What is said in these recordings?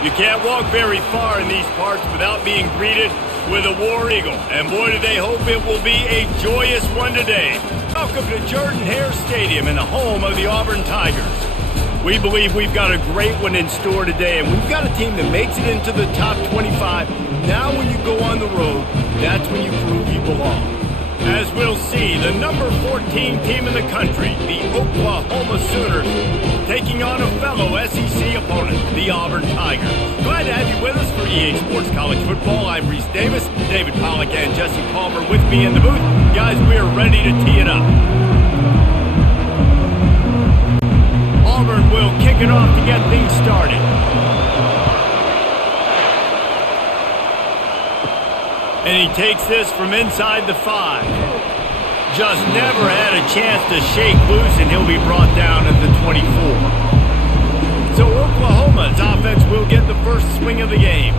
You can't walk very far in these parts without being greeted with a War Eagle. And boy, do they hope it will be a joyous one today. Welcome to Jordan-Hare Stadium and the home of the Auburn Tigers. We believe we've got a great one in store today, and we've got a team that makes it into the top 25. Now when you go on the road, that's when you prove you belong. As we'll see, the number 14 team in the country, the Oklahoma Sooners, taking on a fellow SEC opponent, the Auburn Tigers. Glad to have you with us for EA Sports College Football. I'm Reese Davis, David Pollack and Jesse Palmer with me in the booth. Guys, we are ready to tee it up. Auburn will kick it off to get things started. And he takes this from inside the 5. Just never had a chance to shake loose, and he'll be brought down at the 24. So Oklahoma's offense will get the first swing of the game.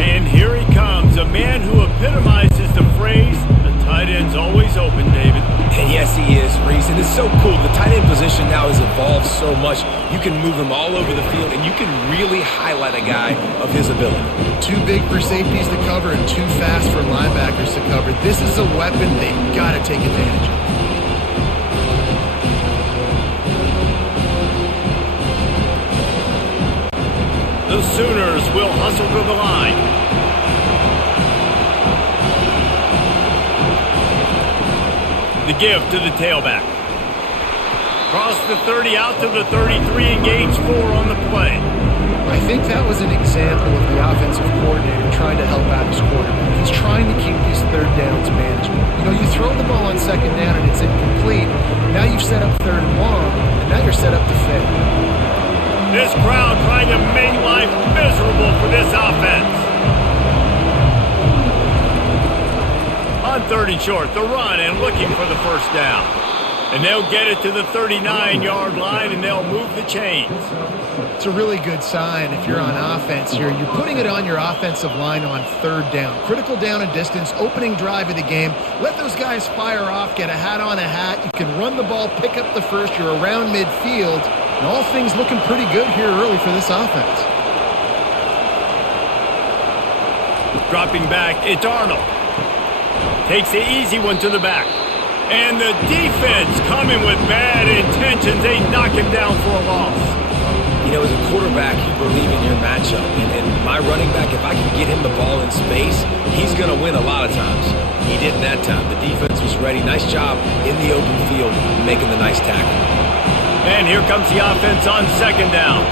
And here he comes, a man who epitomizes the phrase, the tight end's always open, David. And yes, he is, Reese. And it's so cool. The tight end position now has evolved so much. You can move him all over the field, and you can really highlight a guy of his ability. Too big for safeties to cover and too fast for linebackers to cover. This is a weapon they've got to take advantage of. The Sooners will hustle to the line. The give to the tailback. Cross the 30 out to the 33 and gains 4 on the play. I think that was an example of the offensive coordinator trying to help out his quarterback. He's trying to keep these third downs manageable. You know, you throw the ball on second down and it's incomplete. Now you've set up third and long, and now you're set up to fail. This crowd trying to make life miserable for this offense. On 3rd and short, the run and looking for the first down. And they'll get it to the 39-yard line, and they'll move the chains. It's a really good sign if you're on offense here. You're putting it on your offensive line on 3rd down. Critical down and distance, opening drive of the game. Let those guys fire off, get a hat on a hat. You can run the ball, pick up the first. You're around midfield. And all things looking pretty good here early for this offense. Dropping back, it's Arnold. Takes the easy one to the back. And the defense coming with bad intentions. They knock him down for a loss. You know, as a quarterback, you believe in your matchup. And my running back, if I can get him the ball in space, he's going to win a lot of times. He didn't that time. The defense was ready. Nice job in the open field, making the nice tackle. And here comes the offense on 2nd down.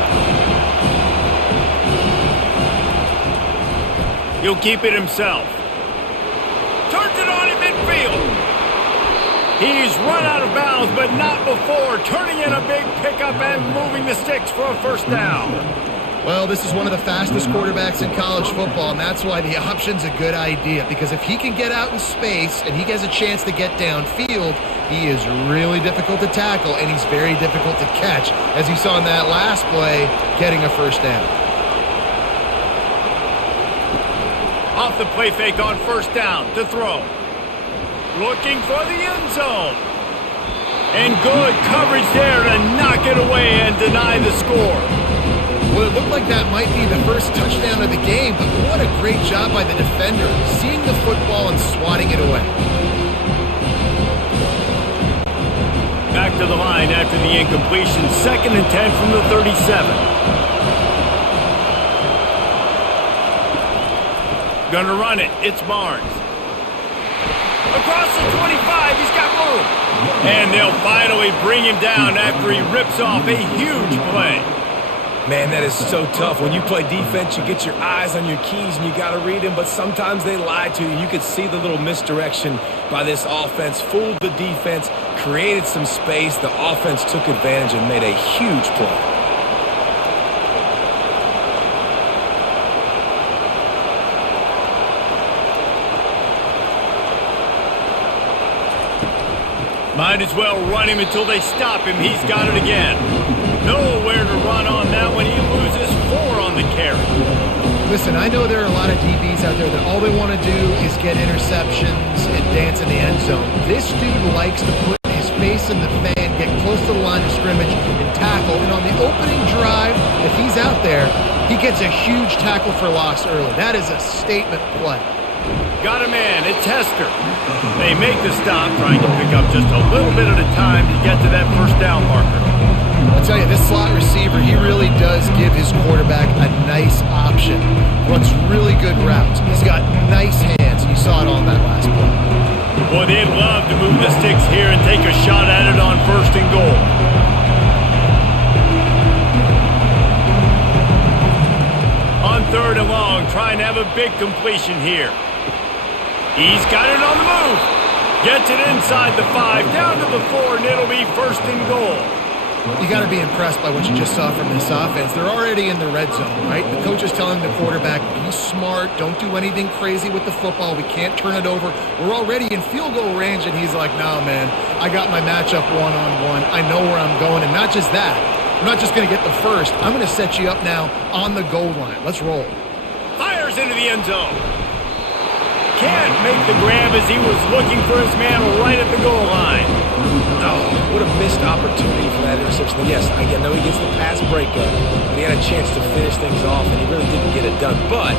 He'll keep it himself. Turns it on in midfield. He's run out of bounds, but not before turning in a big pickup and moving the sticks for a first down. Well, this is one of the fastest quarterbacks in college football, and that's why the option's a good idea, because if he can get out in space and he has a chance to get downfield, he is really difficult to tackle, and he's very difficult to catch, as you saw in that last play, getting a first down. Off the play fake on 1st down to throw. Looking for the end zone. And good coverage there to knock it away and deny the score. Well, it looked like that might be the first touchdown of the game, but what a great job by the defender, seeing the football and swatting it away. Back to the line after the incompletion. 2nd and 10 from the 37. Gonna run it. It's Barnes. Across the 25, he's got room. And they'll finally bring him down after he rips off a huge play. Man, that is so tough. When you play defense, you get your eyes on your keys and you got to read them, but sometimes they lie to you. You could see the little misdirection by this offense, fooled the defense, created some space. The offense took advantage and made a huge play. Might as well run him until they stop him. He's got it again. Nowhere to run on that one. He loses 4 on the carry. Listen, I know there are a lot of DBs out there that all they want to do is get interceptions and dance in the end zone. This dude likes to put his face in the fan, get close to the line of scrimmage, and tackle. And on the opening drive, if he's out there, He gets a huge tackle for loss early. That is a statement play. Got a man, it's Hester. They make the stop, trying to pick up just a little bit at a time to get to that first down marker. I tell you, this slot receiver, he really does give his quarterback a nice option. Runs really good routes. He's got nice hands. You saw it on that last play. Boy, they'd love to move the sticks here and take a shot at it on 1st and goal. On 3rd and long, trying to have a big completion here. He's got it on the move. Gets it inside the 5, down to the 4, and it'll be 1st and goal. You got to be impressed by what you just saw from this offense. They're already in the red zone, right? The coach is telling the quarterback, be smart, don't do anything crazy with the football. We can't turn it over. We're already in field goal range, and he's like, no, man, I got my matchup one-on-one. I know where I'm going, and not just that. I'm not just going to get the first. I'm going to set you up now on the goal line. Let's roll. Fires into the end zone. Can't make the grab as he was looking for his man right at the goal line. Oh, what a missed opportunity for that interception. Yes, I know he gets the pass breakup, but he had a chance to finish things off, and he really didn't get it done. But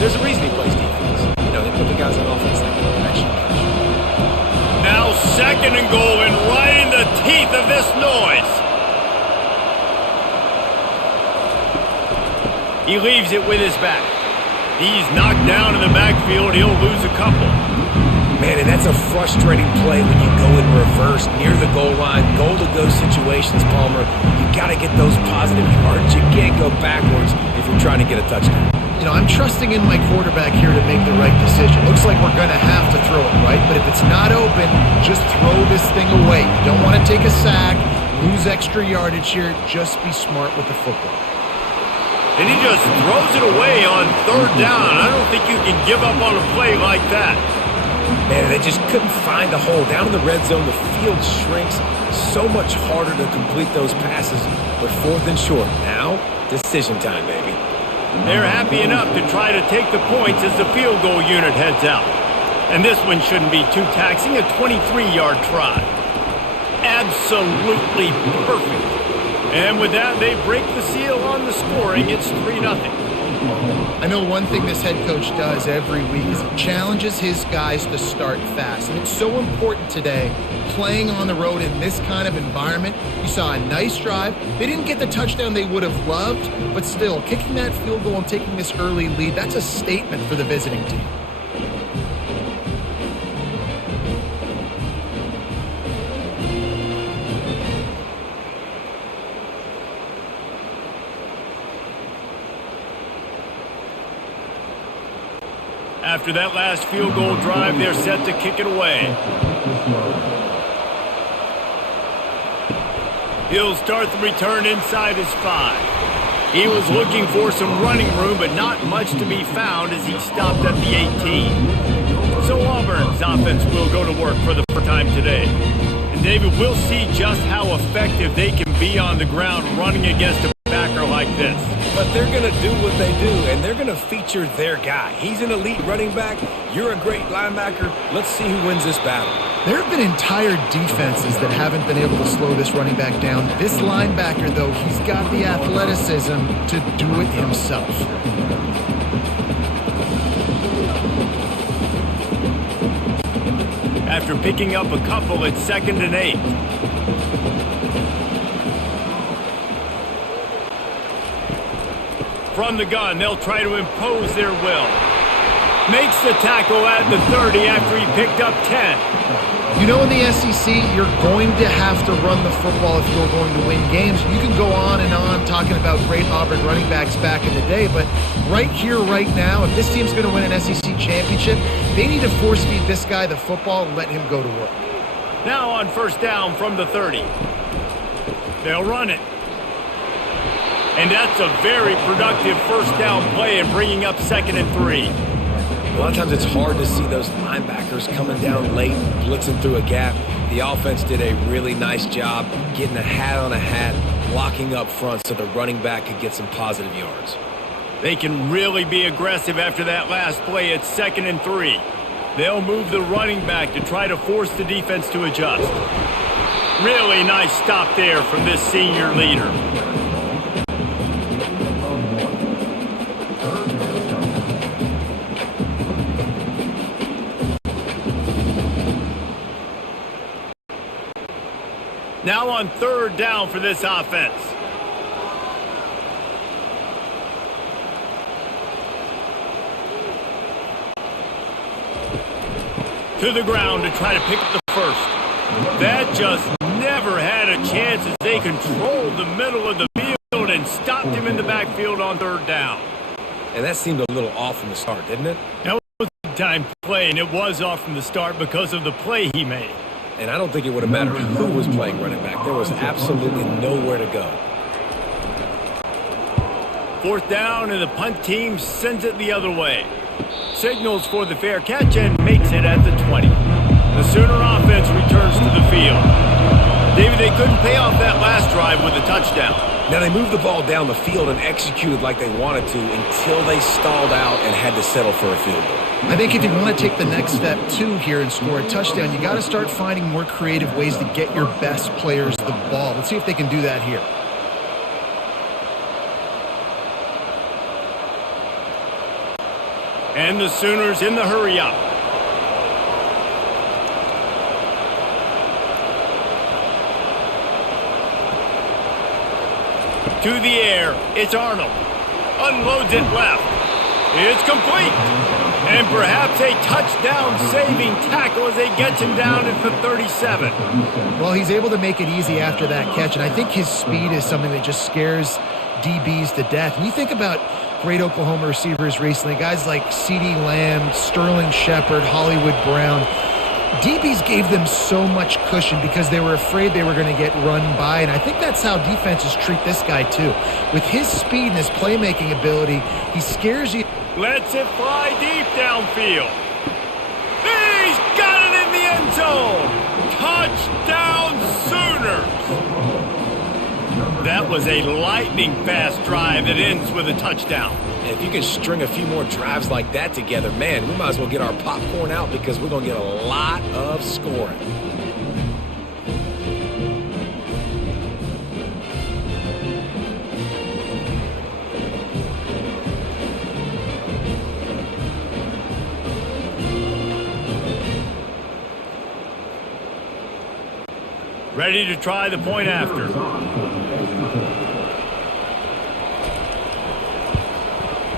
there's a reason he plays defense. You know, they put the guys on offense like protection. Now 2nd and goal, and right in the teeth of this noise. He leaves it with his back. He's knocked down in the backfield. He'll lose a couple. Man, and that's a frustrating play when you go in reverse near the goal line, goal-to-go situations, Palmer. You got to get those positive yards. You can't go backwards if you're trying to get a touchdown. You know, I'm trusting in my quarterback here to make the right decision. Looks like we're going to have to throw it, right? But if it's not open, just throw this thing away. You don't want to take a sack, lose extra yardage here. Just be smart with the football. And he just throws it away on 3rd down. I don't think you can give up on a play like that. Man, they just couldn't find a hole. Down in the red zone, the field shrinks. So much harder to complete those passes. But 4th and short. Now, decision time, baby. They're happy enough to try to take the points as the field goal unit heads out. And this one shouldn't be too taxing. A 23-yard try. Absolutely perfect. And with that, they break the seal on the scoring. It's 3-0. I know one thing this head coach does every week is he challenges his guys to start fast. And it's so important today, playing on the road in this kind of environment. You saw a nice drive. They didn't get the touchdown they would have loved, but still, kicking that field goal and taking this early lead, that's a statement for the visiting team. After that last field goal drive, they're set to kick it away. He'll start the return inside his 5. He was looking for some running room, but not much to be found as he stopped at the 18. So Auburn's offense will go to work for the first time today. And David, we'll see just how effective they can be on the ground running against a backer like this. But they're going to do what they do, and they're going to feature their guy. He's an elite running back. You're a great linebacker. Let's see who wins this battle. There have been entire defenses that haven't been able to slow this running back down. This linebacker, though, he's got the athleticism to do it himself. After picking up a couple, it's 2nd and 8. From the gun, they'll try to impose their will. Makes the tackle at the 30 after he picked up 10. You know, in the SEC, you're going to have to run the football if you're going to win games. You can go on and on talking about great Auburn running backs back in the day, but right here, right now, if this team's going to win an SEC championship, they need to force feed this guy the football and let him go to work. Now on 1st down from the 30. They'll run it. And that's a very productive 1st down play and bringing up 2nd and 3. A lot of times it's hard to see those linebackers coming down late, blitzing through a gap. The offense did a really nice job getting a hat on a hat, blocking up front so the running back could get some positive yards. They can really be aggressive after that last play. It's 2nd and 3. They'll move the running back to try to force the defense to adjust. Really nice stop there from this senior leader. Now on third down for this offense. To the ground to try to pick up the first. That just never had a chance as they controlled the middle of the field and stopped him in the backfield on third down. And that seemed a little off from the start, didn't it? That was a time play, and it was off from the start because of the play he made. And I don't think it would have mattered who was playing running back. There was absolutely nowhere to go. Fourth down, and the punt team sends it the other way. Signals for the fair catch and makes it at the 20. The Sooner offense returns to the field. David, they couldn't pay off that last drive with a touchdown. Now, they moved the ball down the field and executed like they wanted to until they stalled out and had to settle for a field goal. I think if you want to take the next step, too, here and score a touchdown, you got to start finding more creative ways to get your best players the ball. Let's see if they can do that here. And the Sooners in the hurry-up. To the air, it's Arnold. Unloads it left. It's complete. And perhaps a touchdown-saving tackle as they get him down at the 37. Well, he's able to make it easy after that catch, and I think his speed is something that just scares DBs to death. And you think about great Oklahoma receivers recently, guys like CeeDee Lamb, Sterling Shepard, Hollywood Brown. DBs gave them so much cushion because they were afraid they were going to get run by, and I think that's how defenses treat this guy too. With his speed and his playmaking ability, he scares you. Lets it fly deep downfield. He's got it in the end zone. Touchdown Sooners. That was a lightning-fast drive that ends with a touchdown. And if you can string a few more drives like that together, man, we might as well get our popcorn out because we're going to get a lot of scoring. Ready to try the point after.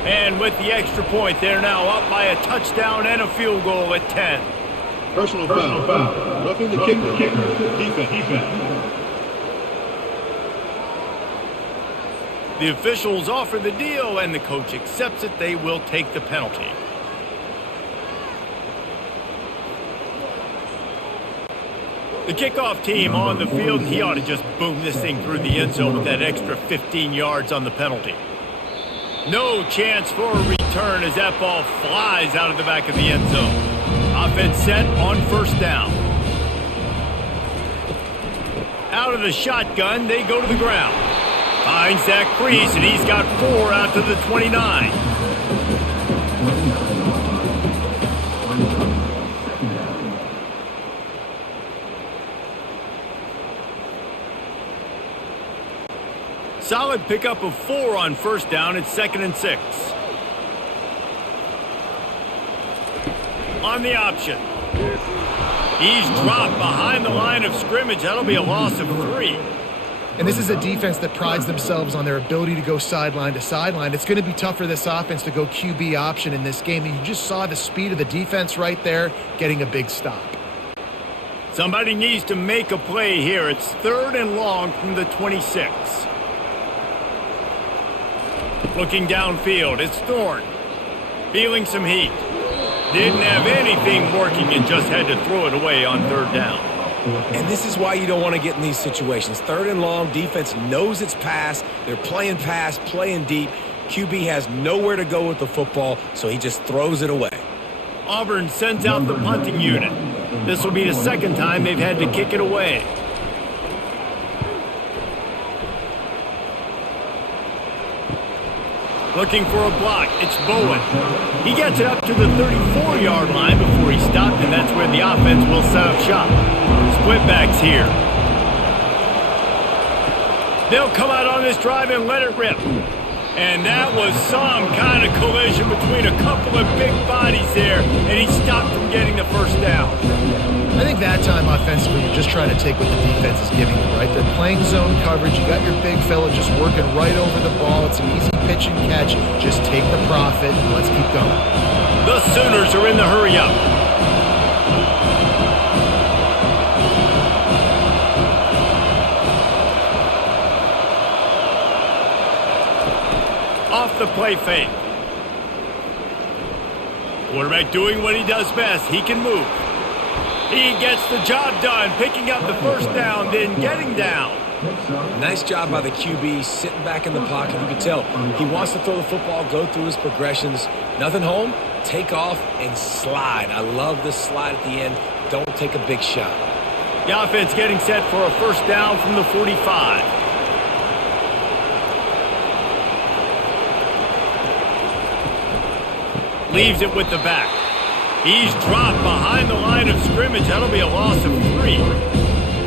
And with the extra point, they're now up by a touchdown and a field goal at 10. Personal foul. Roughing the kicker. Defense. The officials offer the deal, and the coach accepts it. They will take the penalty. The kickoff team on the field, and he ought to just boom this thing through the end zone with that extra 15 yards on the penalty. No chance for a return as that ball flies out of the back of the end zone. Offense set on first down. Out of the shotgun, they go to the ground. Finds that crease, and he's got 4 out to the 29. Solid pickup of 4 on first down. It's 2nd and 6. On the option. He's dropped behind the line of scrimmage. That'll be a loss of 3. And this is a defense that prides themselves on their ability to go sideline to sideline. It's going to be tough for this offense to go QB option in this game. And you just saw the speed of the defense right there getting a big stop. Somebody needs to make a play here. It's 3rd and long from the 26. Looking downfield, it's Thorne. Feeling some heat. Didn't have anything working and just had to throw it away on 3rd down. And this is why you don't want to get in these situations. 3rd and long, defense knows it's pass. They're playing pass, playing deep. QB has nowhere to go with the football, so he just throws it away. Auburn sends out the punting unit. This will be the 2nd time they've had to kick it away. Looking for a block, it's Bowen. He gets it up to the 34-yard line before he stopped, and that's where the offense will set up shop. Split backs here. They'll come out on this drive and let it rip. And that was some kind of collision between a couple of big bodies there, and he stopped from getting the first down. I think that time offensively, you're just trying to take what the defense is giving you, right? They're playing zone coverage. You got your big fella just working right over the ball. It's an easy pitch and catch. Just take the profit and let's keep going. The Sooners are in the hurry-up. Off the play fake. Quarterback doing what he does best. He can move. He gets the job done, picking up the first down, then getting down. Nice job by the QB, sitting back in the pocket. You can tell he wants to throw the football, go through his progressions. Nothing home, take off, and slide. I love the slide at the end. Don't take a big shot. The offense getting set for a first down from the 45. Leaves it with the back. He's dropped behind the line of scrimmage. That'll be a loss of 3.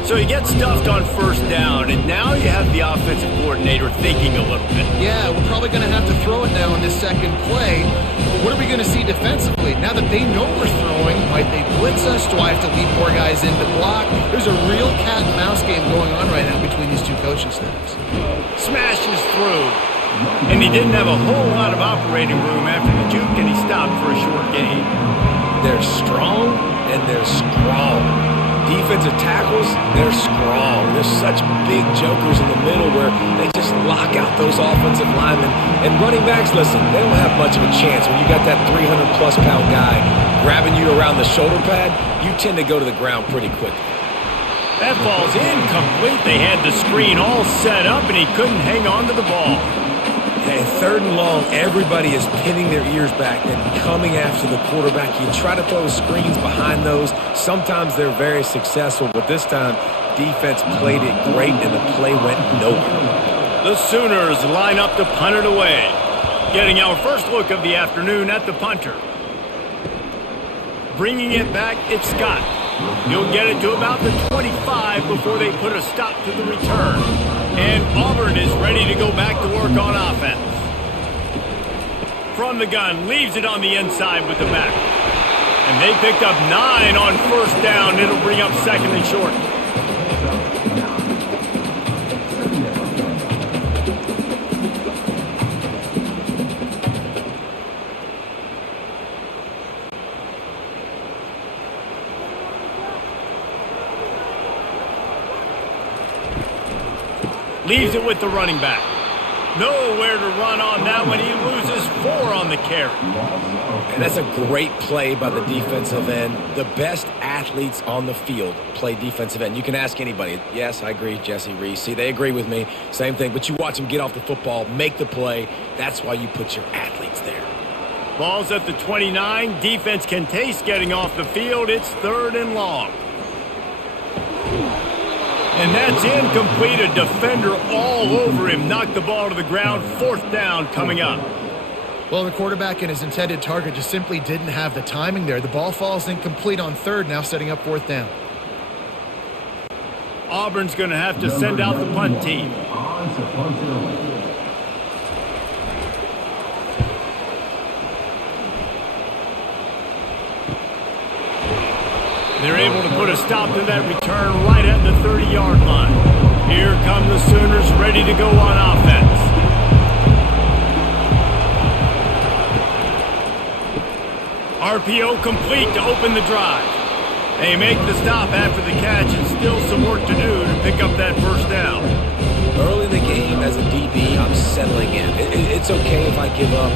So he gets stuffed on first down, and now you have the offensive coordinator thinking a little bit. Yeah, we're probably going to have to throw it now on this second play. But what are we going to see defensively? Now that they know we're throwing, might they blitz us? Do I have to lead more guys in to block? There's a real cat and mouse game going on right now between these two coaching staffs. Smashes through. And he didn't have a whole lot of operating room after the juke, and he stopped for a short gain. They're strong, and they're strong. Defensive tackles, they're strong. There's such big jokers in the middle where they just lock out those offensive linemen. And running backs, listen, they don't have much of a chance. When you got that 300-plus pound guy grabbing you around the shoulder pad, you tend to go to the ground pretty quickly. That ball's incomplete. They had the screen all set up, and he couldn't hang on to the ball. And third and long, everybody is pinning their ears back and coming after the quarterback. You try to throw screens behind those. Sometimes they're very successful, but this time, defense played it great, and the play went nowhere. The Sooners line up to punt it away. Getting our first look of the afternoon at the punter. Bringing it back, it's Scott. He'll get it to about the 25 before they put a stop to the return. And Auburn is ready to go back to work on offense. From the gun, leaves it on the inside with the back. And they picked up 9 on first down. It'll bring up second and short. Leaves it with the running back. Nowhere to run on that one. He loses 4 on the carry. And that's a great play by the defensive end. The best athletes on the field play defensive end. You can ask anybody. Yes, I agree, Jesse Reese. See, they agree with me. Same thing. But you watch them get off the football, make the play. That's why you put your athletes there. Ball's at the 29. Defense can taste getting off the field. It's third and long. And that's incomplete. A defender all over him. Knocked the ball to the ground. Fourth down coming up. Well, the quarterback and his intended target just simply didn't have the timing there. The ball falls incomplete on third, now setting up fourth down. Auburn's going to have to send out the punt team. They're able to put a stop to that return right at the 30-yard line. Here come the Sooners ready to go on offense. RPO complete to open the drive. They make the stop after the catch and still some work to do to pick up that first down. Early in the game, as a DB, I'm settling in. It's okay if I give up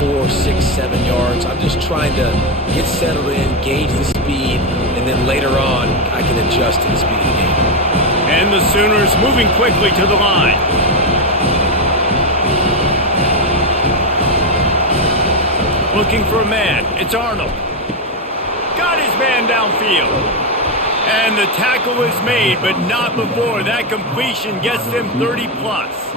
4, 6, 7 yards. I'm just trying to get settled in, gauge the speed, and then later on, I can adjust to the speed of the game. And the Sooners moving quickly to the line. Looking for a man. It's Arnold. Got his man downfield. And the tackle is made, but not before. That completion gets them 30-plus.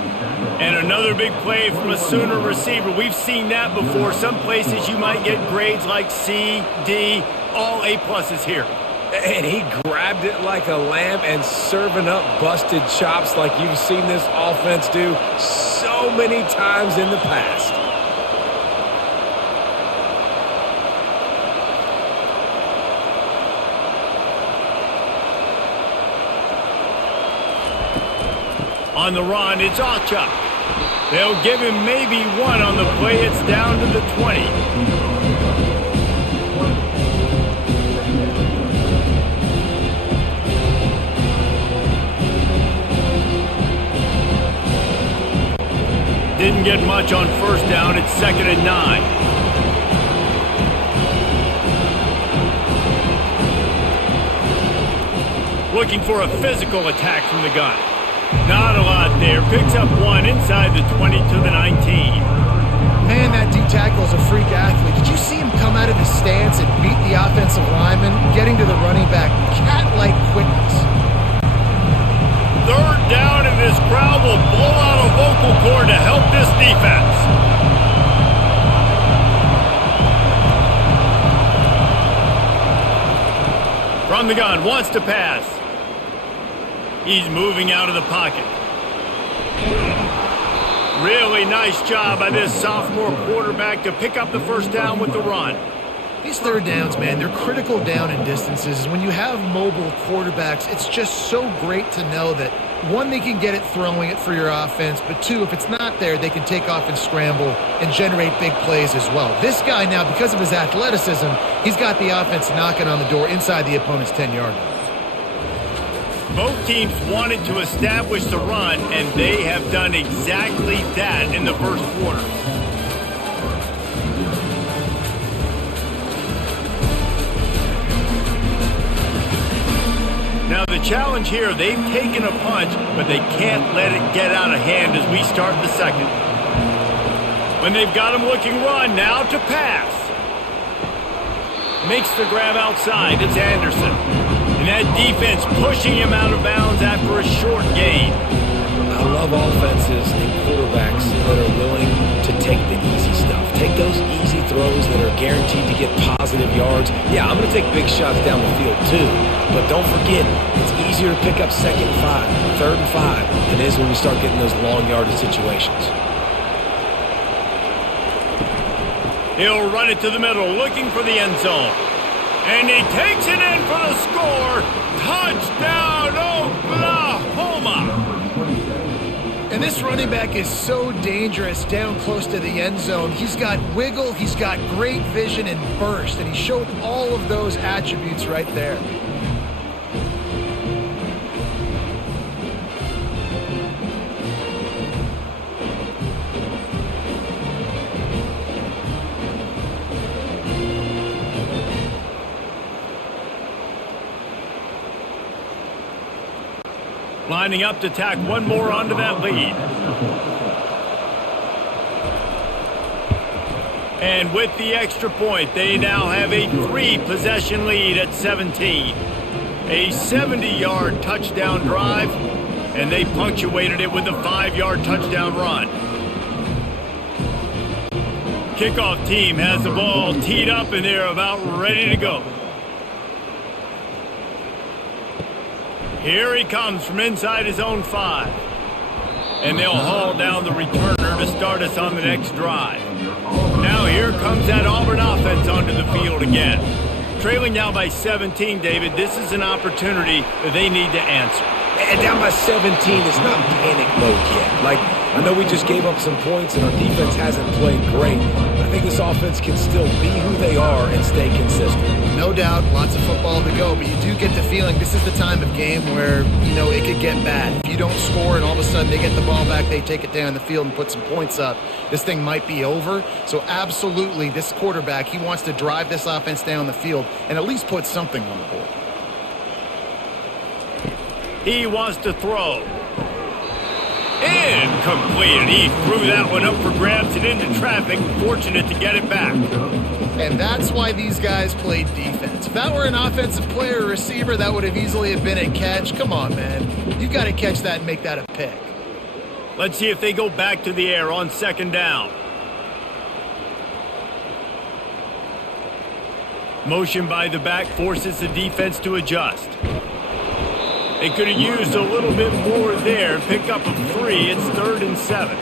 And another big play from a Sooner receiver. We've seen that before. Some places you might get grades like C, D, all A-pluses here. And he grabbed it like a lamb and serving up busted chops like you've seen this offense do so many times in the past. On the run, it's Auchuk. They'll give him maybe one on the play. It's down to the 20. Didn't get much on first down. It's 2nd and 9. Looking for a physical attack from the gun. Not a lot there. Picks up one inside the 20 to the 19. Man, that D tackle's a freak athlete. Did you see him come out of his stance and beat the offensive lineman, getting to the running back? Cat-like quickness. 3rd down, and this crowd will blow out a vocal cord to help this defense. From the gun, wants to pass. He's moving out of the pocket. Really nice job by this sophomore quarterback to pick up the first down with the run. These 3rd downs, man, they're critical down and distances. When you have mobile quarterbacks, it's just so great to know that, one, they can get it throwing it for your offense, but two, if it's not there, they can take off and scramble and generate big plays as well. This guy now, because of his athleticism, he's got the offense knocking on the door inside the opponent's 10-yard line. Both teams wanted to establish the run, and they have done exactly that in the first quarter. Now the challenge here, they've taken a punch, but they can't let it get out of hand as we start the second. When they've got him looking run, now to pass. Makes the grab outside, it's Anderson. And that defense pushing him out of bounds after a short gain. I love offenses and quarterbacks that are willing to take the easy stuff. Take those easy throws that are guaranteed to get positive yards. Yeah, I'm going to take big shots down the field too. But don't forget, it's easier to pick up 2nd and 5, 3rd and 5 than it is when we start getting those long yardage situations. He'll run it to the middle, looking for the end zone. And he takes it in for the score. Touchdown, Oklahoma! And this running back is so dangerous down close to the end zone. He's got wiggle, he's got great vision and burst, and he showed all of those attributes right there. Lining up to tack one more onto that lead. And with the extra point, they now have a 3-possession lead at 17. A 70-yard touchdown drive, and they punctuated it with a 5-yard touchdown run. Kickoff team has the ball teed up, and they're about ready to go. Here he comes from inside his own 5. And they'll haul down the returner to start us on the next drive. Now here comes that Auburn offense onto the field again. Trailing now by 17, David, this is an opportunity that they need to answer. And down by 17, it's not panic mode yet. Like, I know we just gave up some points and our defense hasn't played great. I think this offense can still be who they are and stay consistent. No doubt, lots of football to go, but you do get the feeling this is the time of game where, you know, it could get bad. If you don't score and all of a sudden they get the ball back, they take it down the field and put some points up, this thing might be over. So absolutely, this quarterback, he wants to drive this offense down the field and at least put something on the board. He wants to throw. Incomplete. He threw that one up for grabs and into traffic. Fortunate to get it back. And that's why these guys played defense. If that were an offensive player or receiver, that would have easily have been a catch. Come on, man. You've got to catch that and make that a pick. Let's see if they go back to the air on 2nd down. Motion by the back forces the defense to adjust. They could have used a little bit more there. Pick up a 3. It's 3rd and 7.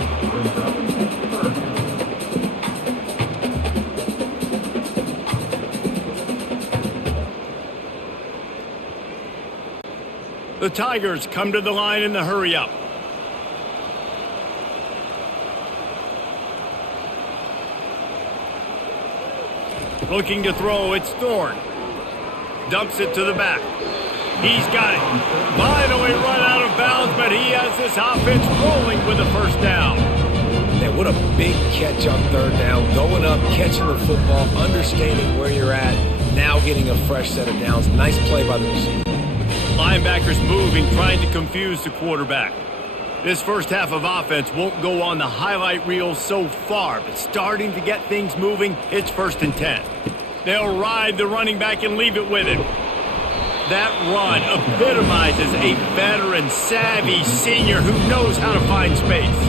The Tigers come to the line in the hurry-up. Looking to throw, it's Thorne. Dumps it to the back. He's got it. Finally run out of bounds, but he has this offense rolling with a first down. Man, what a big catch on third down. Going up, catching the football, understanding where you're at, now getting a fresh set of downs. Nice play by the receiver. Linebackers moving, trying to confuse the quarterback. This first half of offense won't go on the highlight reel so far, but starting to get things moving, it's 1st and 10. They'll ride the running back and leave it with him. That run epitomizes a veteran, savvy senior who knows how to find space.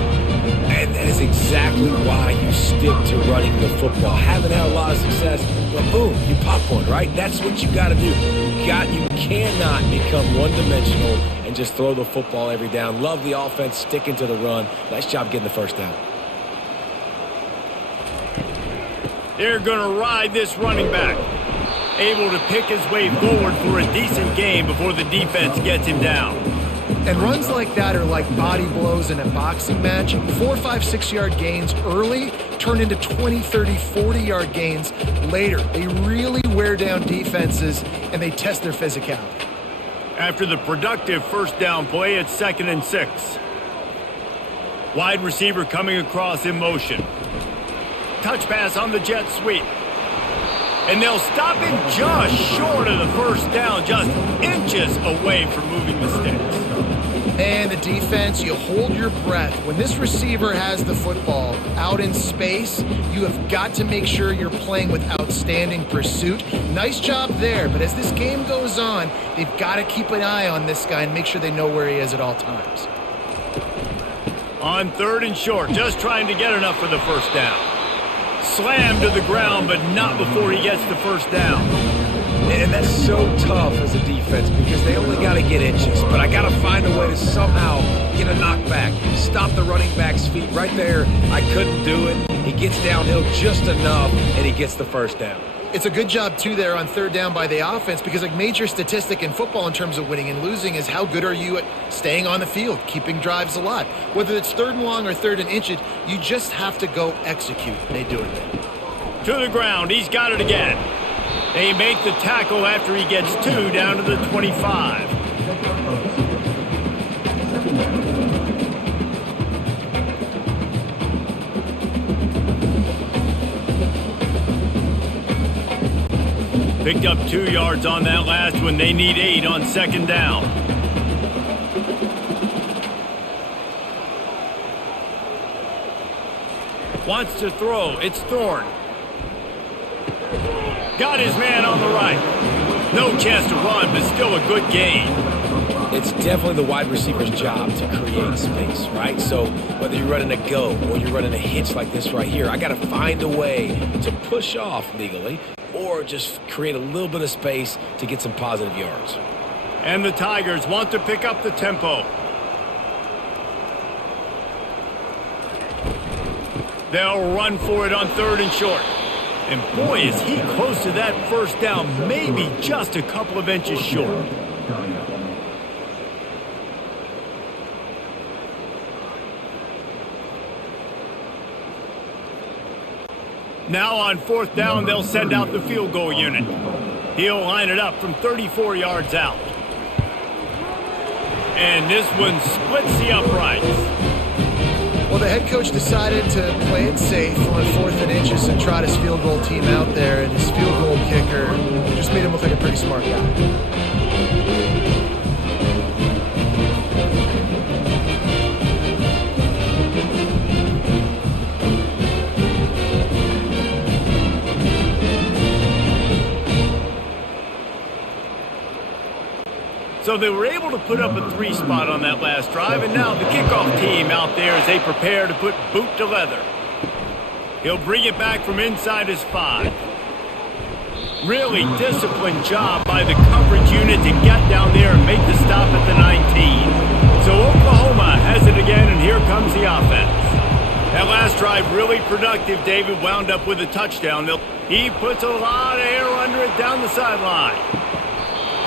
And that is exactly why you stick to running the football. Haven't had a lot of success, but boom, you pop one, right? That's what you got to do. You cannot become one-dimensional and just throw the football every down. Love the offense sticking to the run. Nice job getting the first down. They're going to ride this running back. Able to pick his way forward for a decent game before the defense gets him down. And runs like that are like body blows in a boxing match. 4, 5, 6-yard gains early turn into 20, 30, 40-yard gains later. They really wear down defenses, and they test their physicality. After the productive first down play, it's 2nd and 6. Wide receiver coming across in motion. Touch pass on the jet sweep. And they'll stop him just short of the first down, just inches away from moving the sticks. And the defense, you hold your breath. When this receiver has the football out in space, you have got to make sure you're playing with outstanding pursuit. Nice job there, but as this game goes on, they've got to keep an eye on this guy and make sure they know where he is at all times. On 3rd and short, just trying to get enough for the first down. Slammed to the ground, but not before he gets the first down. And that's so tough as a defense because they only got to get inches. But I got to find a way to somehow get a knockback. Stop the running back's feet right there. I couldn't do it. He gets downhill just enough, and he gets the first down. It's a good job, too, there on 3rd down by the offense because a major statistic in football in terms of winning and losing is how good are you at staying on the field, keeping drives alive. Whether it's 3rd and long or 3rd and inches, you just have to go execute. They do it there. To the ground. He's got it again. They make the tackle after he gets 2 down to the 25. Picked up 2 yards on that last one. They need 8 on 2nd down. Wants to throw. It's Thorne. Got his man on the right. No chance to run, but still a good gain. It's definitely the wide receiver's job to create space, right? So whether you're running a go or you're running a hitch like this right here, I got to find a way to push off legally or just create a little bit of space to get some positive yards. And the Tigers want to pick up the tempo. They'll run for it on 3rd and short. And boy, is he close to that first down, maybe just a couple of inches short. Now on 4th down, they'll send out the field goal unit. He'll line it up from 34 yards out. And this one splits the uprights. Well, the head coach decided to play it safe on 4th and inches and trot his field goal team out there, and his field goal kicker just made him look like a pretty smart guy. So they were able to put up a 3 spot on that last drive, and now the kickoff team out there as they prepare to put boot to leather. He'll bring it back from inside his 5. Really disciplined job by the coverage unit to get down there and make the stop at the 19. So Oklahoma has it again, and here comes the offense. That last drive really productive. David wound up with a touchdown. He puts a lot of air under it down the sideline.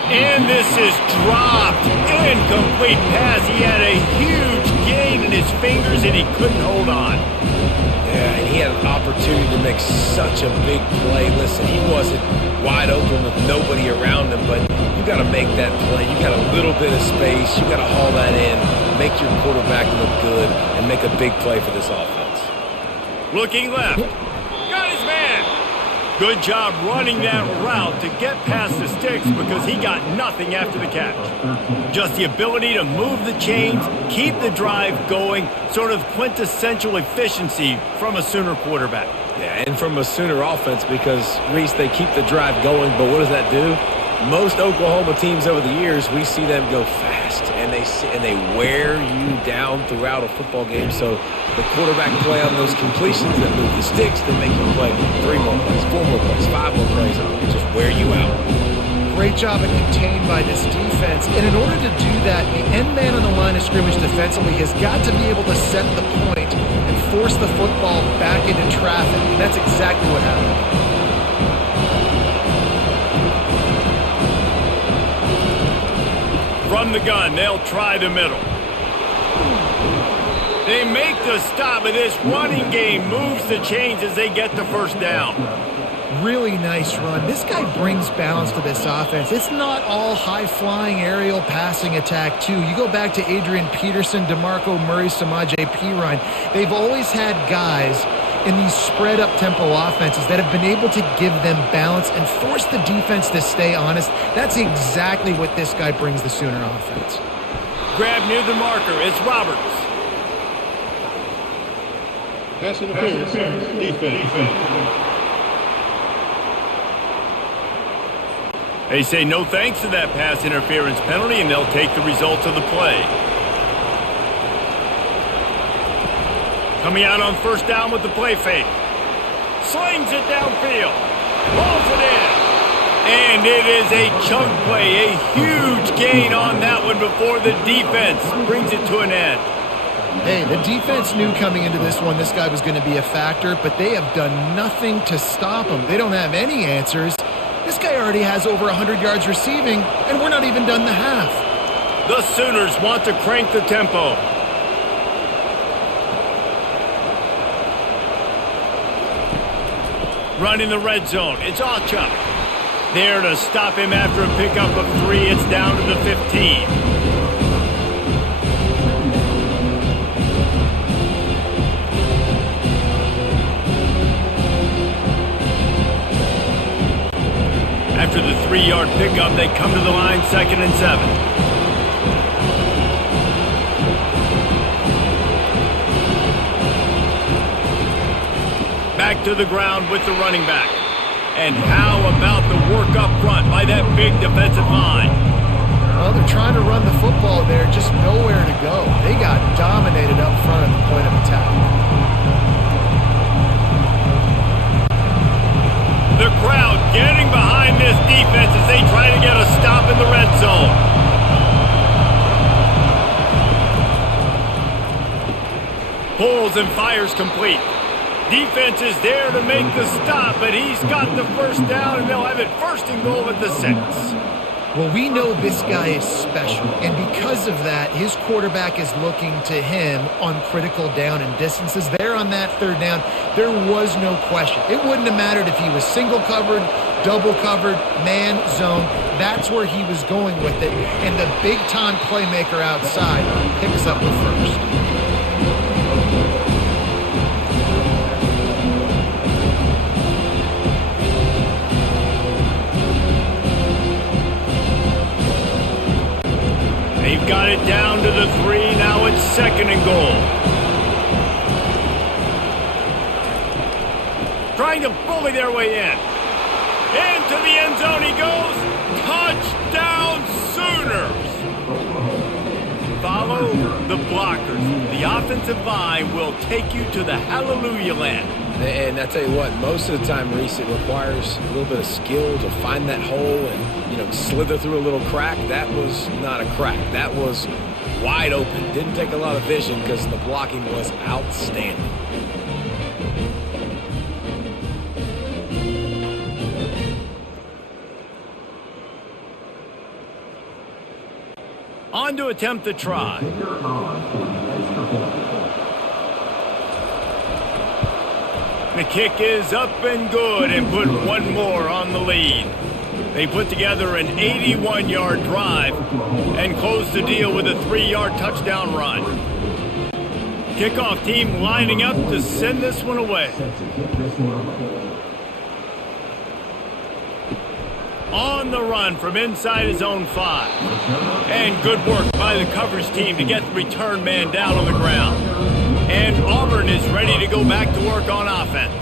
And this is dropped. Incomplete pass. He had a huge gain in his his fingers and he couldn't hold on. Yeah, and he had an opportunity to make such a big play. Listen, he wasn't wide open with nobody around him, but you got to make that play. You got a little bit of space. You got to haul that in, make your quarterback look good, and make a big play for this offense. Looking left. Got his man. Good job running that route to get past the sticks because he got nothing after the catch. Just the ability to move the chains, keep the drive going, sort of quintessential efficiency from a Sooner quarterback. Yeah, and from a Sooner offense because, Reese, they keep the drive going, but what does that do? Most Oklahoma teams over the years, we see them go fast, and they wear you down throughout a football game. So the quarterback play on those completions that move the sticks, that make you play 3 more plays, 4 more plays, 5 more plays, and just wear you out. Great job of contained by this defense. And in order to do that, the end man on the line of scrimmage defensively has got to be able to set the point and force the football back into traffic. And that's exactly what happened. From the gun, they'll try the middle. They make the stop, but this running game moves the chains as they get the first down. Really nice run. This guy brings balance to this offense. It's not all high-flying aerial passing attack, too. You go back to Adrian Peterson, DeMarco Murray, Samaje Perine. They've always had guys in these spread-up tempo offenses that have been able to give them balance and force the defense to stay honest. That's exactly what this guy brings the Sooner offense. Grab near the marker. It's Roberts. Pass interference. Defense. They say no thanks to that pass interference penalty, and they'll take the results of the play. Coming out on first down with the play fake. Slings it downfield. Rolls it in. And it is a chunk play. A huge gain on that one before the defense brings it to an end. Hey, the defense knew coming into this one this guy was going to be a factor, but they have done nothing to stop him. They don't have any answers. This guy already has over 100 yards receiving, and we're not even done the half. The Sooners want to crank the tempo. Running the red zone. It's Auchuk. There to stop him after a pickup of 3. It's down to the 15. After the 3-yard pickup, they come to the line, 2nd and 7. Back to the ground with the running back. And how about the work up front by that big defensive line? Well, they're trying to run the football there, just nowhere to go. They got dominated up front at the point of attack. The crowd getting behind this defense as they try to get a stop in the red zone. Pulls and fires complete. Defense is there to make the stop, but he's got the first down, and they'll have it 1st and goal at the 6. Well, we know this guy is special, and because of that, his quarterback is looking to him on critical down and distances. There on that 3rd down, there was no question. It wouldn't have mattered if he was single covered, double covered, man, zone. That's where he was going with it, and the big-time playmaker outside picks up the first. They've got it down to the 3. Now it's 2nd and goal. Trying to bully their way in. Into the end zone he goes. Touchdown Sooners. Follow the blockers. The offensive line will take you to the hallelujah land. And I tell you what, most of the time, Reese, it requires a little bit of skill to find that hole and, slither through a little crack. That was not a crack. That was wide open. Didn't take a lot of vision because the blocking was outstanding. On to attempt the try. The kick is up and good and put one more on the lead. They put together an 81-yard drive and closed the deal with a 3-yard touchdown run. Kickoff team lining up to send this one away. On the run from inside his own 5. And good work by the coverage team to get the return man down on the ground. And Auburn is ready to go back to work on offense.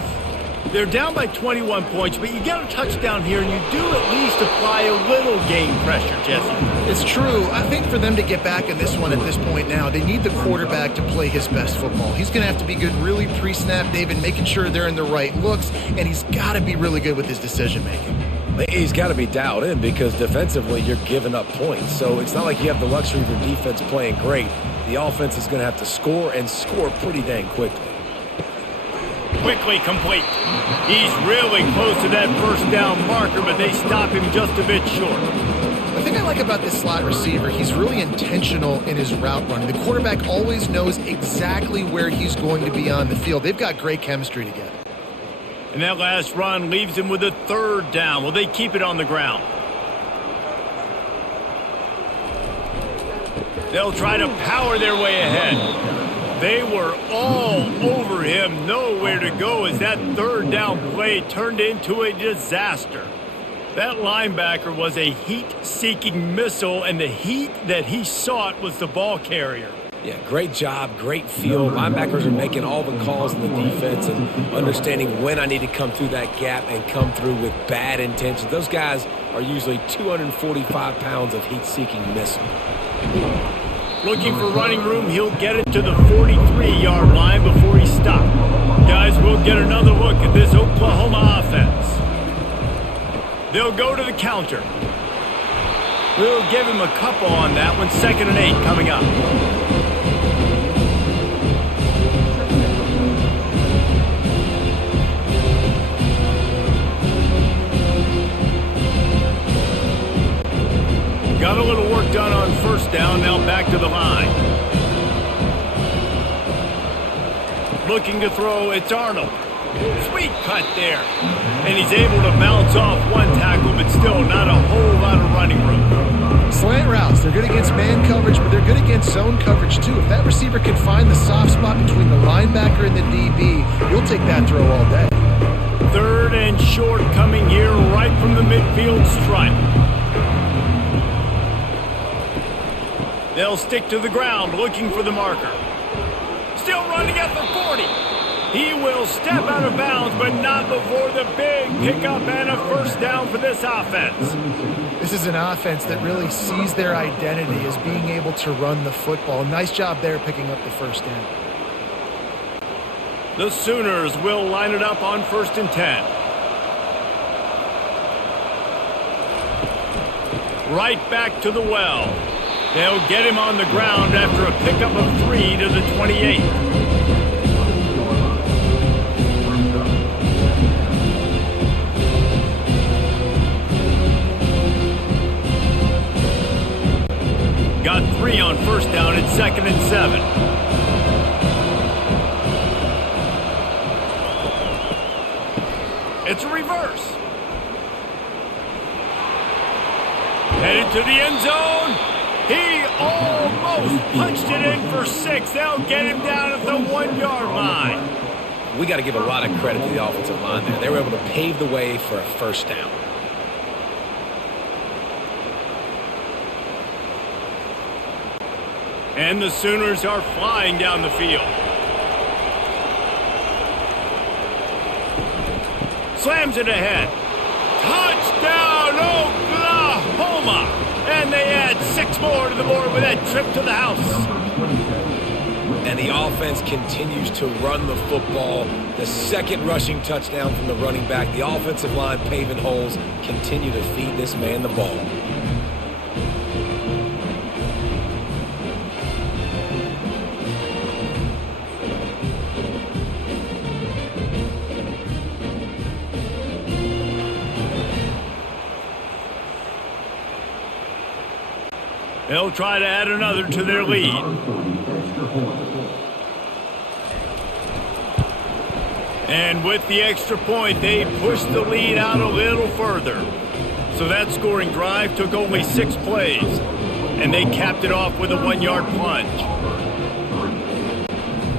They're down by 21 points, but you get a touchdown here, and you do at least apply a little game pressure, Jesse. It's true. I think for them to get back in this one at this point now, they need the quarterback to play his best football. He's going to have to be good really pre-snap, David, making sure they're in the right looks, and he's got to be really good with his decision-making. He's got to be dialed in because defensively you're giving up points. So it's not like you have the luxury of your defense playing great. The offense is going to have to score and score pretty dang quickly. Quickly complete. He's really close to that first down marker, but they stop him just a bit short. The thing I like about this slot receiver, he's really intentional in his route running. The quarterback always knows exactly where he's going to be on the field. They've got great chemistry together. And that last run leaves him with a 3rd down. Will they keep it on the ground? They'll try to power their way ahead. They were all over him, nowhere to go as that 3rd down play turned into a disaster. That linebacker was a heat-seeking missile, and the heat that he sought was the ball carrier. Yeah, great job, great feel. Linebackers are making all the calls in the defense and understanding when I need to come through that gap and come through with bad intentions. Those guys are usually 245 pounds of heat-seeking missile. Looking for running room, he'll get it to the 43-yard line before he stopped. Guys, we'll get another look at this Oklahoma offense. They'll go to the counter. We'll give him a couple on that one. 2nd and 8 coming up. Got a little work done on 1st down, now back to the line. Looking to throw, it's Arnold. Sweet cut there. And he's able to bounce off one tackle, but still not a whole lot of running room. Slant routes, they're good against man coverage, but they're good against zone coverage too. If that receiver can find the soft spot between the linebacker and the DB, you'll take that throw all day. 3rd and short coming here right from the midfield stripe. They'll stick to the ground looking for the marker. Still running at the 40. He will step out of bounds, but not before the big pickup and a 1st down for this offense. This is an offense that really sees their identity as being able to run the football. Nice job there picking up the 1st down. The Sooners will line it up on 1st and 10. Right back to the well. They'll get him on the ground after a pickup of 3 to the 28. Got 3 on 1st down at 2nd and 7. It's a reverse. Headed to the end zone. He almost punched it in for 6. They'll get him down at the 1-yard line. We got to give a lot of credit to the offensive line there. They were able to pave the way for a 1st down. And the Sooners are flying down the field. Slams it ahead. Touchdown, Oklahoma! And they add 6 more to the board with that trip to the house. And the offense continues to run the football. The 2nd rushing touchdown from the running back. The offensive line paving holes. Continue to feed this man the ball. They'll try to add another to their lead. And with the extra point, they pushed the lead out a little further. So that scoring drive took only 6 plays, and they capped it off with a 1-yard plunge.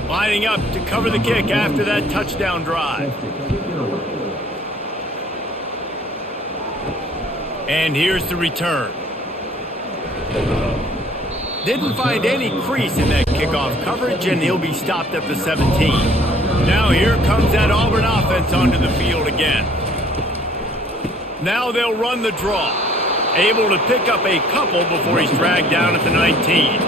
Lining up to cover the kick after that touchdown drive. And here's the return. Didn't find any crease in that kickoff coverage, and he'll be stopped at the 17. Now here comes that Auburn offense onto the field again. Now they'll run the draw. Able to pick up a couple before he's dragged down at the 19.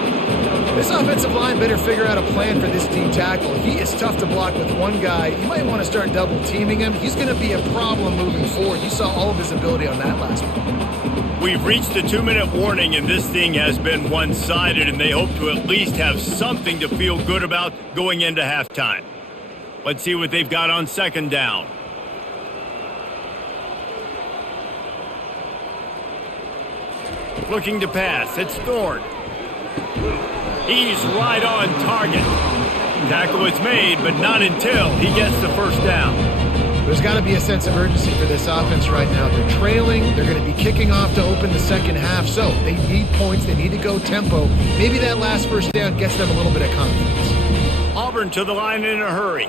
This offensive line better figure out a plan for this D tackle. He is tough to block with one guy. You might want to start double teaming him. He's going to be a problem moving forward. You saw all of his ability on that last one. We've reached the 2-minute warning, and this thing has been one-sided, and they hope to at least have something to feel good about going into halftime. Let's see what they've got on second down. Looking to pass. It's Thorne. He's right on target. Tackle is made, but not until he gets the first down. There's got to be a sense of urgency for this offense right now. They're trailing. They're going to be kicking off to open the second half. So they need points. They need to go tempo. Maybe that last first down gets them a little bit of confidence. Auburn to the line in a hurry.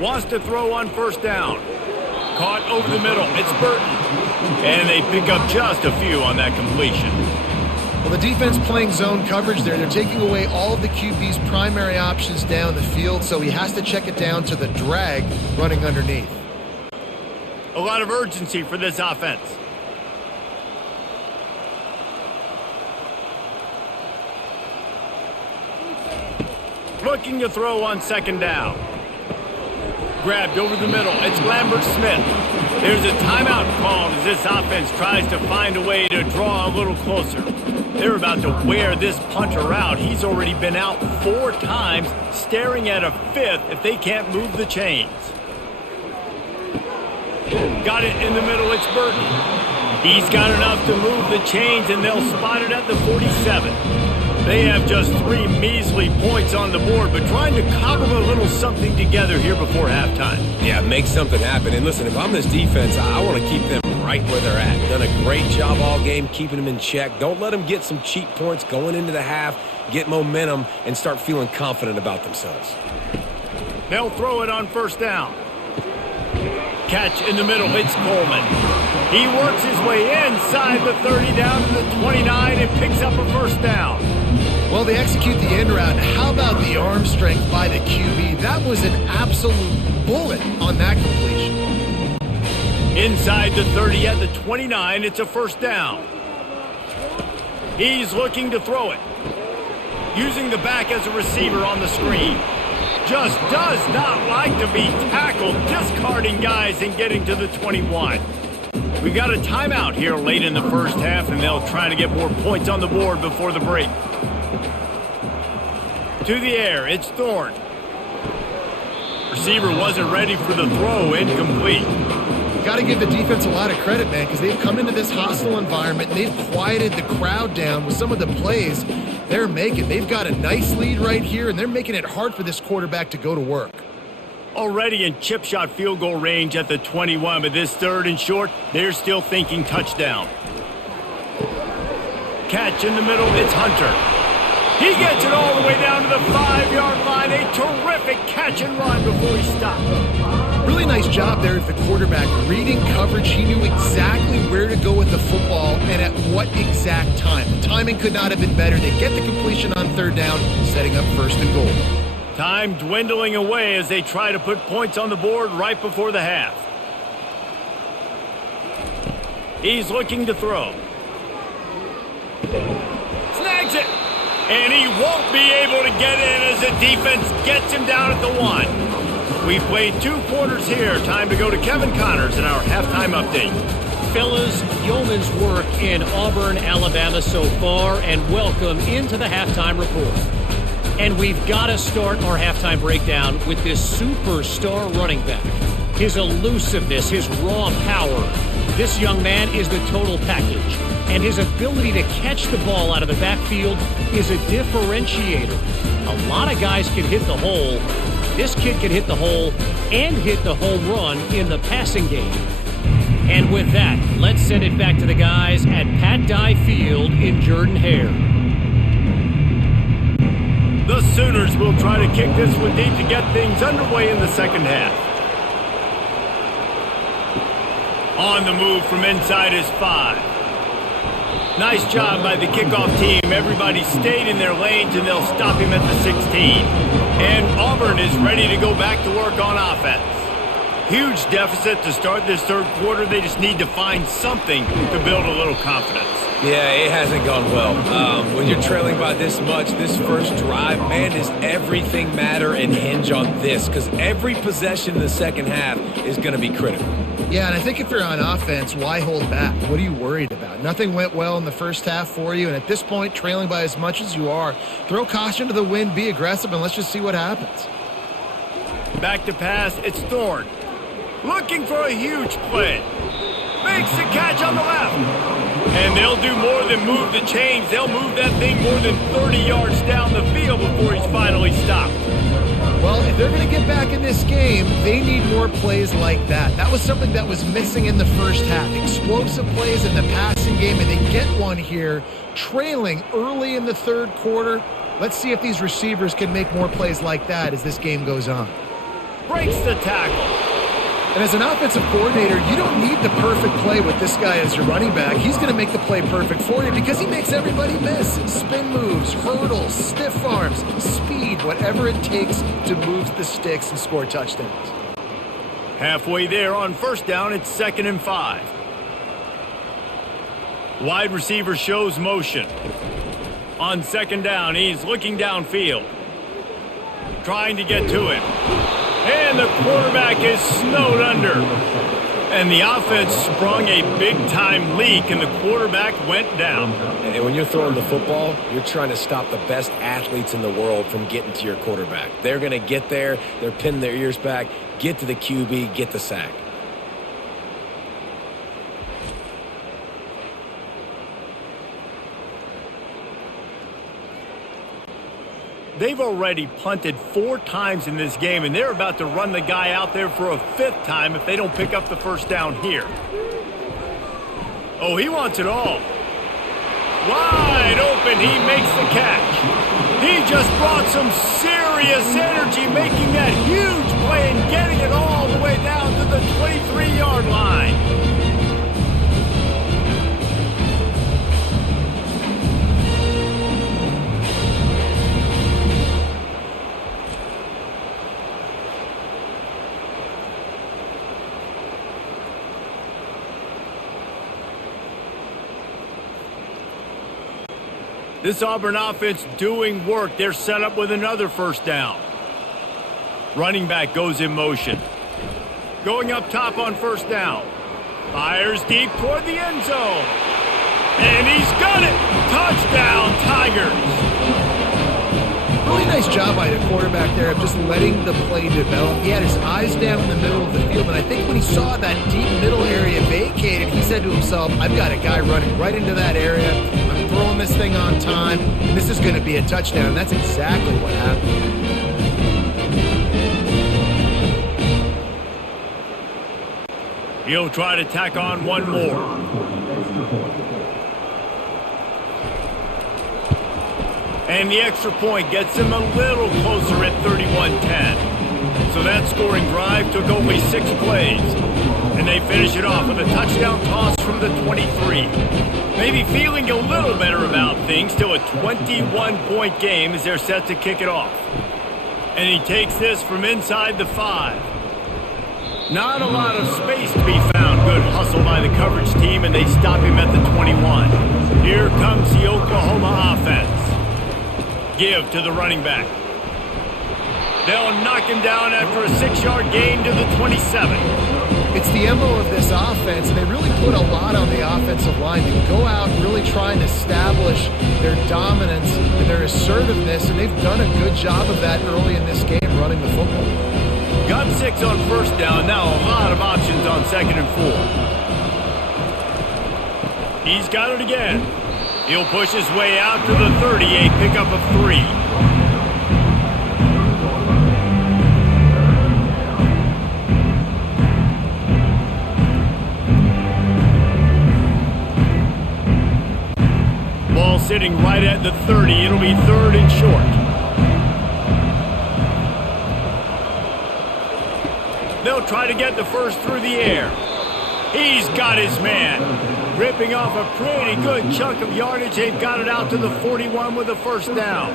Wants to throw on first down. Caught over the middle. It's Burton. And they pick up just a few on that completion. Well, the defense playing zone coverage there. They're taking away all of the QB's primary options down the field, so he has to check it down to the drag running underneath. A lot of urgency for this offense. Looking to throw on second down. Grabbed over the middle. It's Lambert-Smith. There's a timeout called as this offense tries to find a way to draw a little closer. They're about to wear this punter out. He's already been out 4 times, staring at a 5th if they can't move the chains. Got it in the middle. It's Burton. He's got enough to move the chains, and they'll spot it at the 47. They have just 3 measly points on the board, but trying to cobble a little something together here before halftime. Yeah, make something happen. And listen, if I'm this defense, I want to keep them right where they're at. Done a great job all game keeping them in check. Don't let them get some cheap points going into the half, get momentum, and start feeling confident about themselves. They'll throw it on first down. Catch in the middle. It's Coleman. He works his way inside the 30 down to the 29 and picks up a first down. Well, they execute the end route. How about the arm strength by the QB? That was an absolute bullet on that completion. Inside the 30 at the 29, it's a first down. He's looking to throw it. Using the back as a receiver on the screen. Just does not like to be tackled, discarding guys and getting to the 21. We got a timeout here late in the first half, and they'll try to get more points on the board before the break. To the air, it's Thorne. Receiver wasn't ready for the throw, incomplete. Got to give the defense a lot of credit, man, because they've come into this hostile environment and they've quieted the crowd down with some of the plays they're making. They've got a nice lead right here, and they're making it hard for this quarterback to go to work. Already in chip shot field goal range at the 21, but this 3rd and short, they're still thinking touchdown. Catch in the middle, it's Hunter. He gets it all the way down to the 5-yard line. A terrific catch and run before he stopped. Really nice job there at the quarterback. Reading coverage, he knew exactly where to go with the football and at what exact time. The timing could not have been better. They get the completion on 3rd down, setting up 1st and goal. Time dwindling away as they try to put points on the board right before the half. He's looking to throw. Snags it! And he won't be able to get in as the defense gets him down at the 1. We've played 2 quarters here. Time to go to Kevin Connors in our halftime update. Fellas, yeoman's work in Auburn, Alabama so far, and welcome into the halftime report. And we've got to start our halftime breakdown with this superstar running back. His elusiveness, his raw power. This young man is the total package. And his ability to catch the ball out of the backfield is a differentiator. A lot of guys can hit the hole. This kid can hit the hole and hit the home run in the passing game. And with that, let's send it back to the guys at Pat Dye Field in Jordan-Hare. The Sooners will try to kick this one deep to get things underway in the second half. On the move from inside is 5. Nice job by the kickoff team. Everybody stayed in their lanes, and they'll stop him at the 16. And Auburn is ready to go back to work on offense. Huge deficit to start this third quarter. They just need to find something to build a little confidence. Yeah, it hasn't gone well. When you're trailing by this much, this first drive, man, does everything matter and hinge on this? Because every possession in the second half is going to be critical. Yeah, and I think if you're on offense, why hold back? What are you worried about? Nothing went well in the first half for you, and at this point, trailing by as much as you are, throw caution to the wind, be aggressive, and let's just see what happens. Back to pass, it's Thorne. Looking for a huge play. Makes the catch on the left. And they'll do more than move the chains. They'll move that thing more than 30 yards down the field before he's finally stopped. Well, if they're going to get back in this game, they need more plays like that. That was something that was missing in the first half. Explosive plays in the passing game, and they get one here, trailing early in the third quarter. Let's see if these receivers can make more plays like that as this game goes on. Breaks the tackle. And as an offensive coordinator, you don't need the perfect play with this guy as your running back. He's going to make the play perfect for you because he makes everybody miss. Spin moves, hurdles, stiff arms, speed, whatever it takes to move the sticks and score touchdowns. Halfway there on first down, it's 2nd and 5. Wide receiver shows motion. On 2nd down, he's looking downfield. Trying to get to him. And the quarterback is snowed under. And the offense sprung a big-time leak, and the quarterback went down. And when you're throwing the football, you're trying to stop the best athletes in the world from getting to your quarterback. They're going to get there. They're pinning their ears back, get to the QB, get the sack. They've already punted 4 times in this game, and they're about to run the guy out there for a 5th time if they don't pick up the first down here. Oh, he wants it all. Wide open, he makes the catch. He just brought some serious energy, making that huge play and getting it all the way down to the 23-yard line. This Auburn offense doing work. They're set up with another first down. Running back goes in motion. Going up top on first down. Fires deep toward the end zone. And he's got it. Touchdown, Tigers. Really nice job by the quarterback there of just letting the play develop. He had his eyes down in the middle of the field, and I think when he saw that deep middle area vacated, he said to himself, I've got a guy running right into that area. I'm throwing this thing on time, and this is going to be a touchdown. And that's exactly what happened. He'll try to tack on one more. And the extra point gets him a little closer at 31-10. So that scoring drive took only 6 plays. And they finish it off with a touchdown toss from the 23. Maybe feeling a little better about things. Still a 21-point game as they're set to kick it off. And he takes this from inside the 5. Not a lot of space to be found. Good hustle by the coverage team, and they stop him at the 21. Here comes the Oklahoma offense. Give to the running back. They'll knock him down after a 6-yard gain to the 27. It's the MO of this offense, and they really put a lot on the offensive line to go out and really try and establish their dominance and their assertiveness, and they've done a good job of that early in this game running the football. Got 6 on first down. Now a lot of options on 2nd and 4. He's got it again. He'll push his way out to the 30, a pickup of 3. sitting right at the 30. It'll be third and short. They'll try to get the first through the air. He's got his man. Ripping off a pretty good chunk of yardage. They've got it out to the 41 with a first down.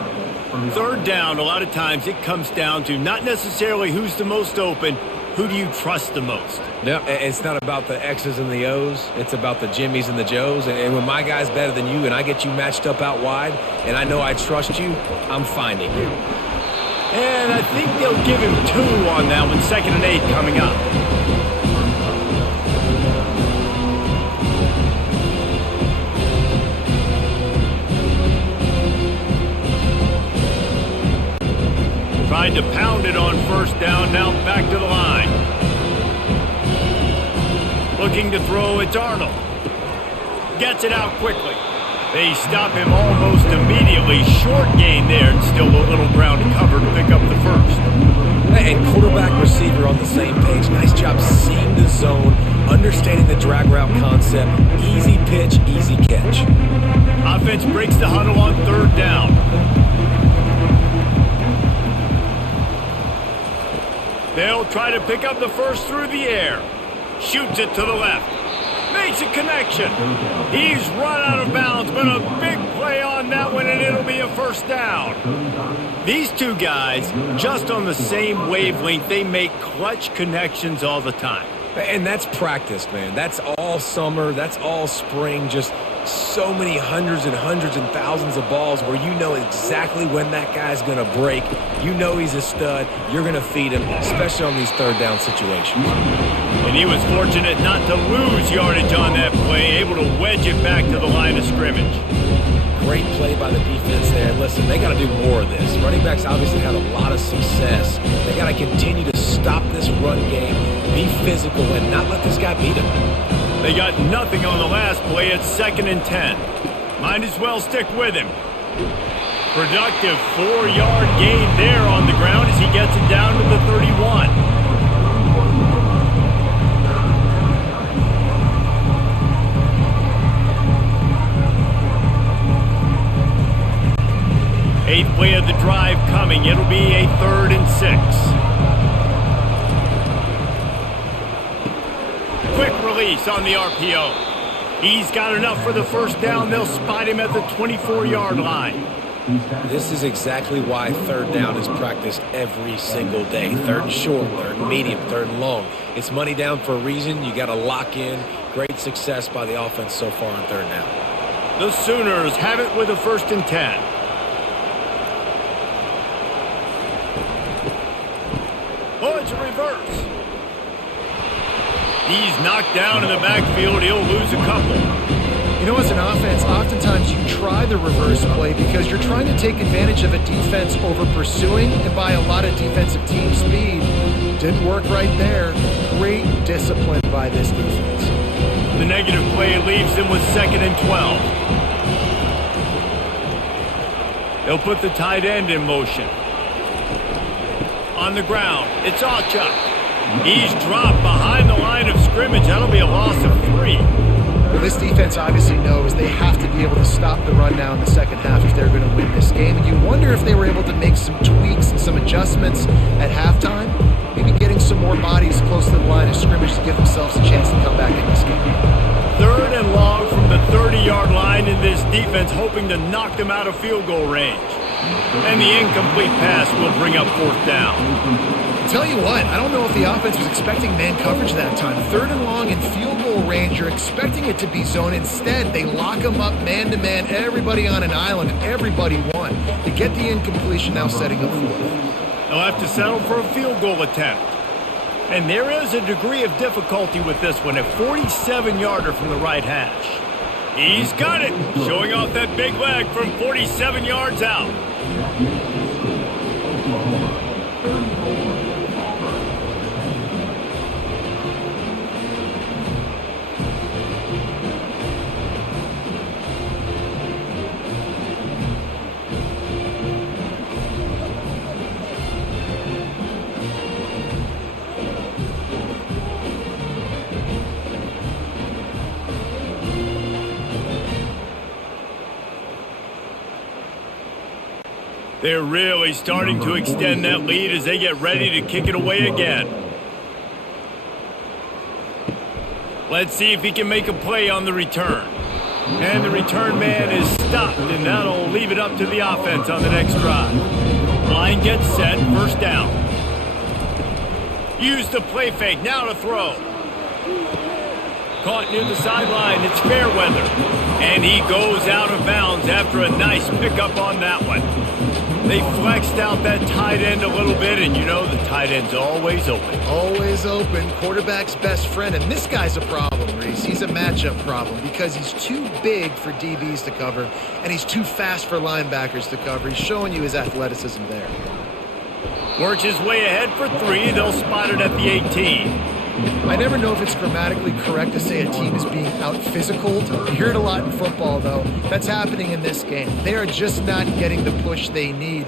Third down, a lot of times it comes down to not necessarily who's the most open, who do you trust the most? No, it's not about the X's and the O's. It's about the Jimmies and the Joes. And when my guy's better than you and I get you matched up out wide and I know I trust you, I'm finding you. And I think they'll give him 2 on that one. 2nd and 8 coming up. Tried to pound it on first down, now back to the line. Looking to throw, it's Arnold. Gets it out quickly. They stop him almost immediately. Short gain there, and still a little ground to cover to pick up the first. And quarterback receiver on the same page. Nice job seeing the zone, understanding the drag route concept. Easy pitch, easy catch. Offense breaks the huddle on third down. They'll try to pick up the first through the air. Shoots it to the left. Makes a connection. He's run out of bounds, but a big play on that one, and it'll be a first down. These two guys, just on the same wavelength, they make clutch connections all the time. And that's practice, man. That's all summer. That's all spring. Just so many hundreds and thousands of balls where you know exactly when that guy's going to break. You know he's a stud. You're going to feed him, especially on these third down situations. And he was fortunate not to lose yardage on that play, able to wedge it back to the line of scrimmage. Great play by the defense there. Listen, they got to do more of this. Running backs obviously had a lot of success. They got to continue to stop this run game, be physical, and not let this guy beat them. They got nothing on the last play. It's 2nd and 10. Might as well stick with him. Productive 4-yard gain there on the ground as he gets it down to the 31. Eighth play of the drive coming. It'll be a 3rd and 6. Quick release on the RPO. He's got enough for the first down. They'll spot him at the 24-yard line. This is exactly why third down is practiced every single day. 3rd and short, 3rd and medium, 3rd and long. It's money down for a reason. You got to lock in. Great success by the offense so far on 3rd down. The Sooners have it with a 1st and 10. Oh, it's a reverse. He's knocked down in the backfield. He'll lose a couple. You know, as an offense, oftentimes you try the reverse play because you're trying to take advantage of a defense over pursuing and by a lot of defensive team speed. Didn't work right there. Great discipline by this defense. The negative play leaves them with 2nd and 12. They'll put the tight end in motion. On the ground, it's Auchuk. He's dropped behind the line of scrimmage. That'll be a loss of 3. Well, this defense obviously knows they have to be able to stop the run now in the second half if they're going to win this game. And you wonder if they were able to make some tweaks and some adjustments at halftime, maybe getting some more bodies close to the line of scrimmage to give themselves a chance to come back in this game. 3rd and long from the 30-yard line, in this defense hoping to knock them out of field goal range. And the incomplete pass will bring up 4th down. Tell you what, I don't know if the offense was expecting man coverage that time. 3rd and long in field goal range, you're expecting it to be zone. Instead, they lock them up man-to-man, everybody on an island, and everybody won. To get the incompletion, now setting up 4th. They'll have to settle for a field goal attempt. And there is a degree of difficulty with this one, a 47-yarder from the right hash. He's got it, showing off that big leg from 47 yards out. They're really starting to extend that lead as they get ready to kick it away again. Let's see if he can make a play on the return. And the return man is stopped, and that'll leave it up to the offense on the next drive. Line gets set, first down. Use the play fake, now to throw. Caught near the sideline, it's Fairweather. And he goes out of bounds after a nice pickup on that one. They flexed out that tight end a little bit, and you know the tight end's always open. Always open, quarterback's best friend. And this guy's a problem, Reese. He's a matchup problem because he's too big for DBs to cover, and he's too fast for linebackers to cover. He's showing you his athleticism there. Works his way ahead for 3. They'll spot it at the 18. I never know if it's grammatically correct to say a team is being out-physicaled. You hear it a lot in football, though. That's happening in this game. They are just not getting the push they need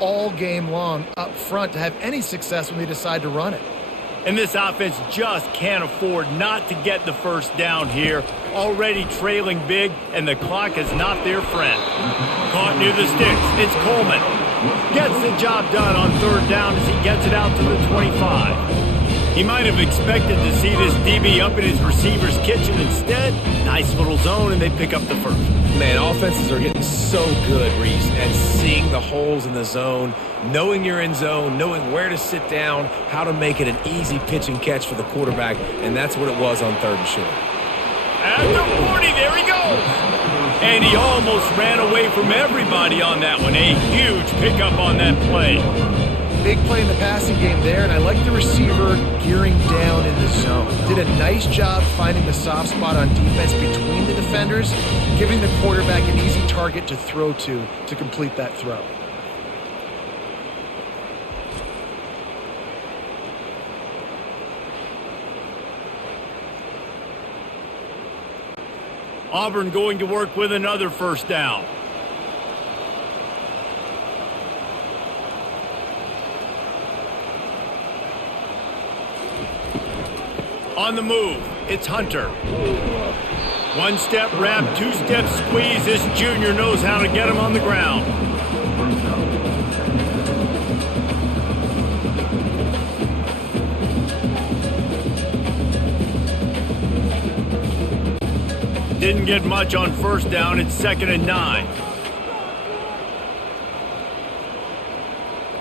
all game long up front to have any success when they decide to run it. And this offense just can't afford not to get the first down here. Already trailing big, and the clock is not their friend. Caught near the sticks. It's Coleman. Gets the job done on third down as he gets it out to the 25. He might have expected to see this DB up in his receiver's kitchen. Instead, nice little zone, and they pick up the first. Man, offenses are getting so good, Reese, at seeing the holes in the zone, knowing you're in zone, knowing where to sit down, how to make it an easy pitch and catch for the quarterback, and that's what it was on third and short. At the 40, there he goes. And he almost ran away from everybody on that one. A huge pickup on that play. Big play in the passing game there, and I like the receiver gearing down in the zone. Did a nice job finding the soft spot on defense between the defenders, giving the quarterback an easy target to throw to complete that throw. Auburn going to work with another first down. On the move, it's Hunter. One-step wrap, two-step squeeze. This junior knows how to get him on the ground. Didn't get much on first down. It's 2nd and 9.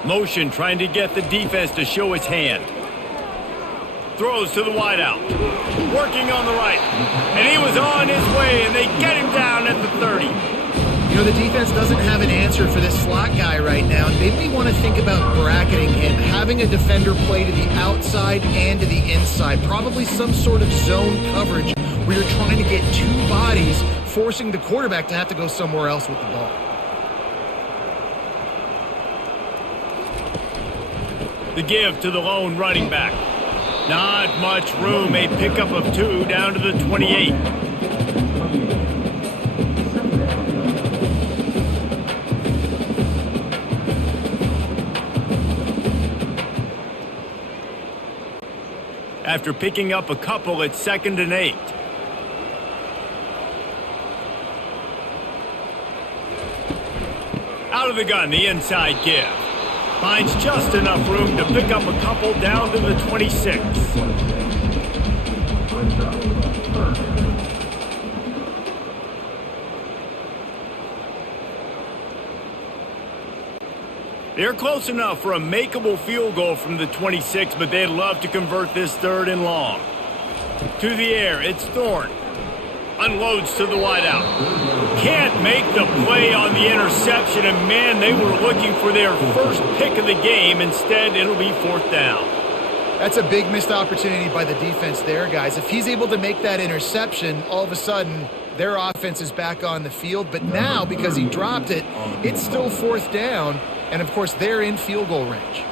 Motion trying to get the defense to show its hand. Throws to the wideout. Working on the right. And he was on his way, and they get him down at the 30. You know, the defense doesn't have an answer for this slot guy right now. They may want to think about bracketing him, having a defender play to the outside and to the inside. Probably some sort of zone coverage where you're trying to get two bodies, forcing the quarterback to have to go somewhere else with the ball. The give to the lone running back. Not much room. A pickup of 2 down to the 28. After picking up a couple, it's 2nd and 8. Out of the gun, the inside give. Finds just enough room to pick up a couple down to the 26. They're close enough for a makeable field goal from the 26, but they'd love to convert this 3rd and long. To the air, it's Thorne. Unloads to the wideout. Can't make the play on the interception, and man, they were looking for their first pick of the game. Instead, it'll be 4th down. That's a big missed opportunity by the defense there, guys. If he's able to make that interception, all of a sudden, their offense is back on the field. But now, because he dropped it, it's still 4th down, and of course, they're in field goal range.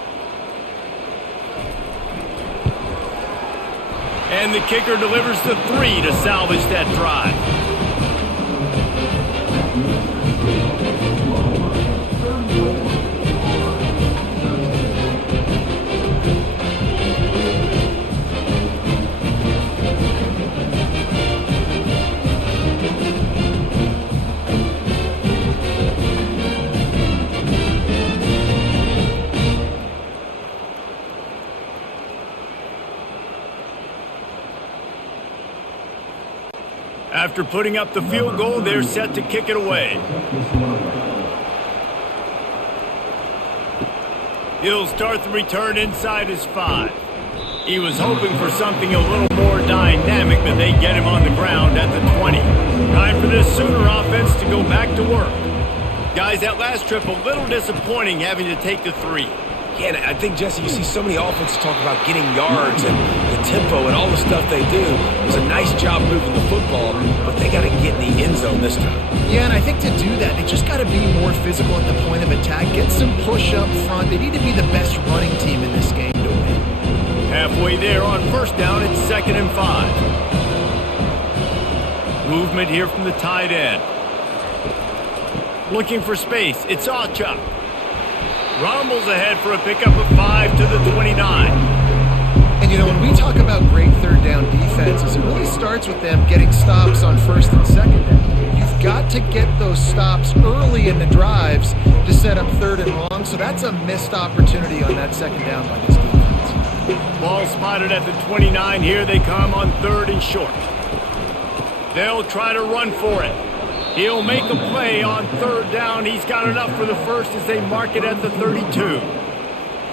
And the kicker delivers the 3 to salvage that drive. After putting up the field goal, they're set to kick it away. He'll start the return inside his 5. He was hoping for something a little more dynamic, but they get him on the ground at the 20. Time for this Sooner offense to go back to work. Guys, that last trip a little disappointing having to take the 3. Yeah, and I think, Jesse, you see so many offenses talk about getting yards and the tempo and all the stuff they do. It was a nice job moving the football, but they got to get in the end zone this time. Yeah, and I think to do that, they just got to be more physical at the point of attack. Get some push up front. They need to be the best running team in this game to win. Halfway there on first down, it's 2nd and 5. Movement here from the tight end. Looking for space. It's Achuk. Rumbles ahead for a pickup of 5 to the 29. And, you know, when we talk about great third down defenses, it really starts with them getting stops on first and second down. You've got to get those stops early in the drives to set up 3rd and long, so that's a missed opportunity on that 2nd down by this defense. Ball spotted at the 29. Here they come on 3rd and short. They'll try to run for it. He'll make a play on 3rd down. He's got enough for the first as they mark it at the 32.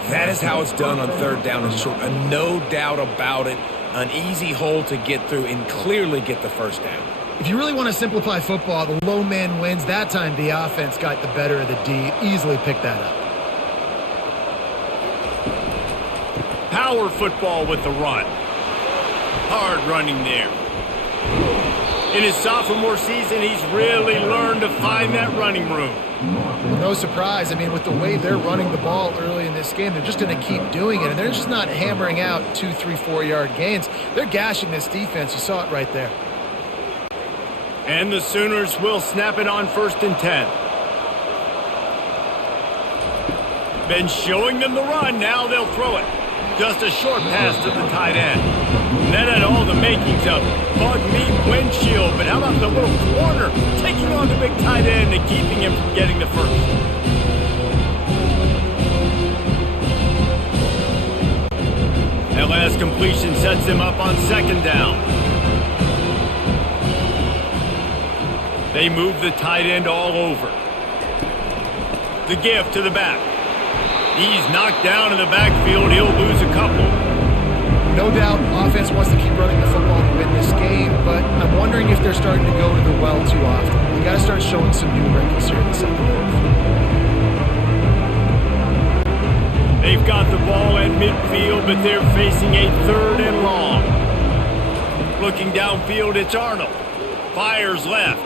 That is how it's done on 3rd down and short. No doubt about it. An easy hole to get through and clearly get the first down. If you really want to simplify football, the low man wins. That time the offense got the better of the D. Easily picked that up. Power football with the run. Hard running there. In his sophomore season, he's really learned to find that running room. Well, no surprise. I mean, with the way they're running the ball early in this game, they're just going to keep doing it. And they're just not hammering out 2, 3, 4-yard gains. They're gashing this defense. You saw it right there. And the Sooners will snap it on 1st and 10. Been showing them the run. Now they'll throw it. Just a short pass to the tight end. And that had all the makings of bug meat windshield. But how about the little corner taking on the big tight end and keeping him from getting the first? That last completion sets them up on 2nd down. They move the tight end all over. The give to the back. He's knocked down in the backfield. He'll lose a couple. No doubt, offense wants to keep running the football to win this game, but I'm wondering if they're starting to go to the well too often. They got to start showing some new wrinkles here in the second half. They've got the ball at midfield, but they're facing a 3rd and long. Looking downfield, it's Arnold. Fires left.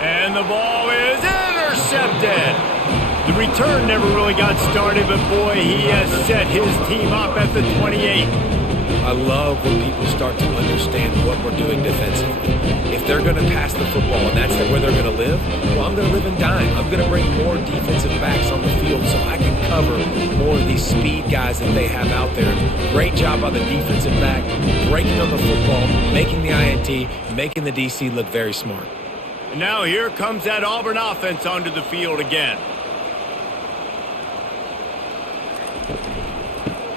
And the ball is intercepted. The return never really got started, but boy, he has set his team up at the 28. I love when people start to understand what we're doing defensively. If they're going to pass the football and that's where they're going to live, well, I'm going to live and dime. I'm going to bring more defensive backs on the field so I can cover more of these speed guys that they have out there. Great job by the defensive back, breaking on the football, making the INT, making the DC look very smart. And now here comes that Auburn offense onto the field again.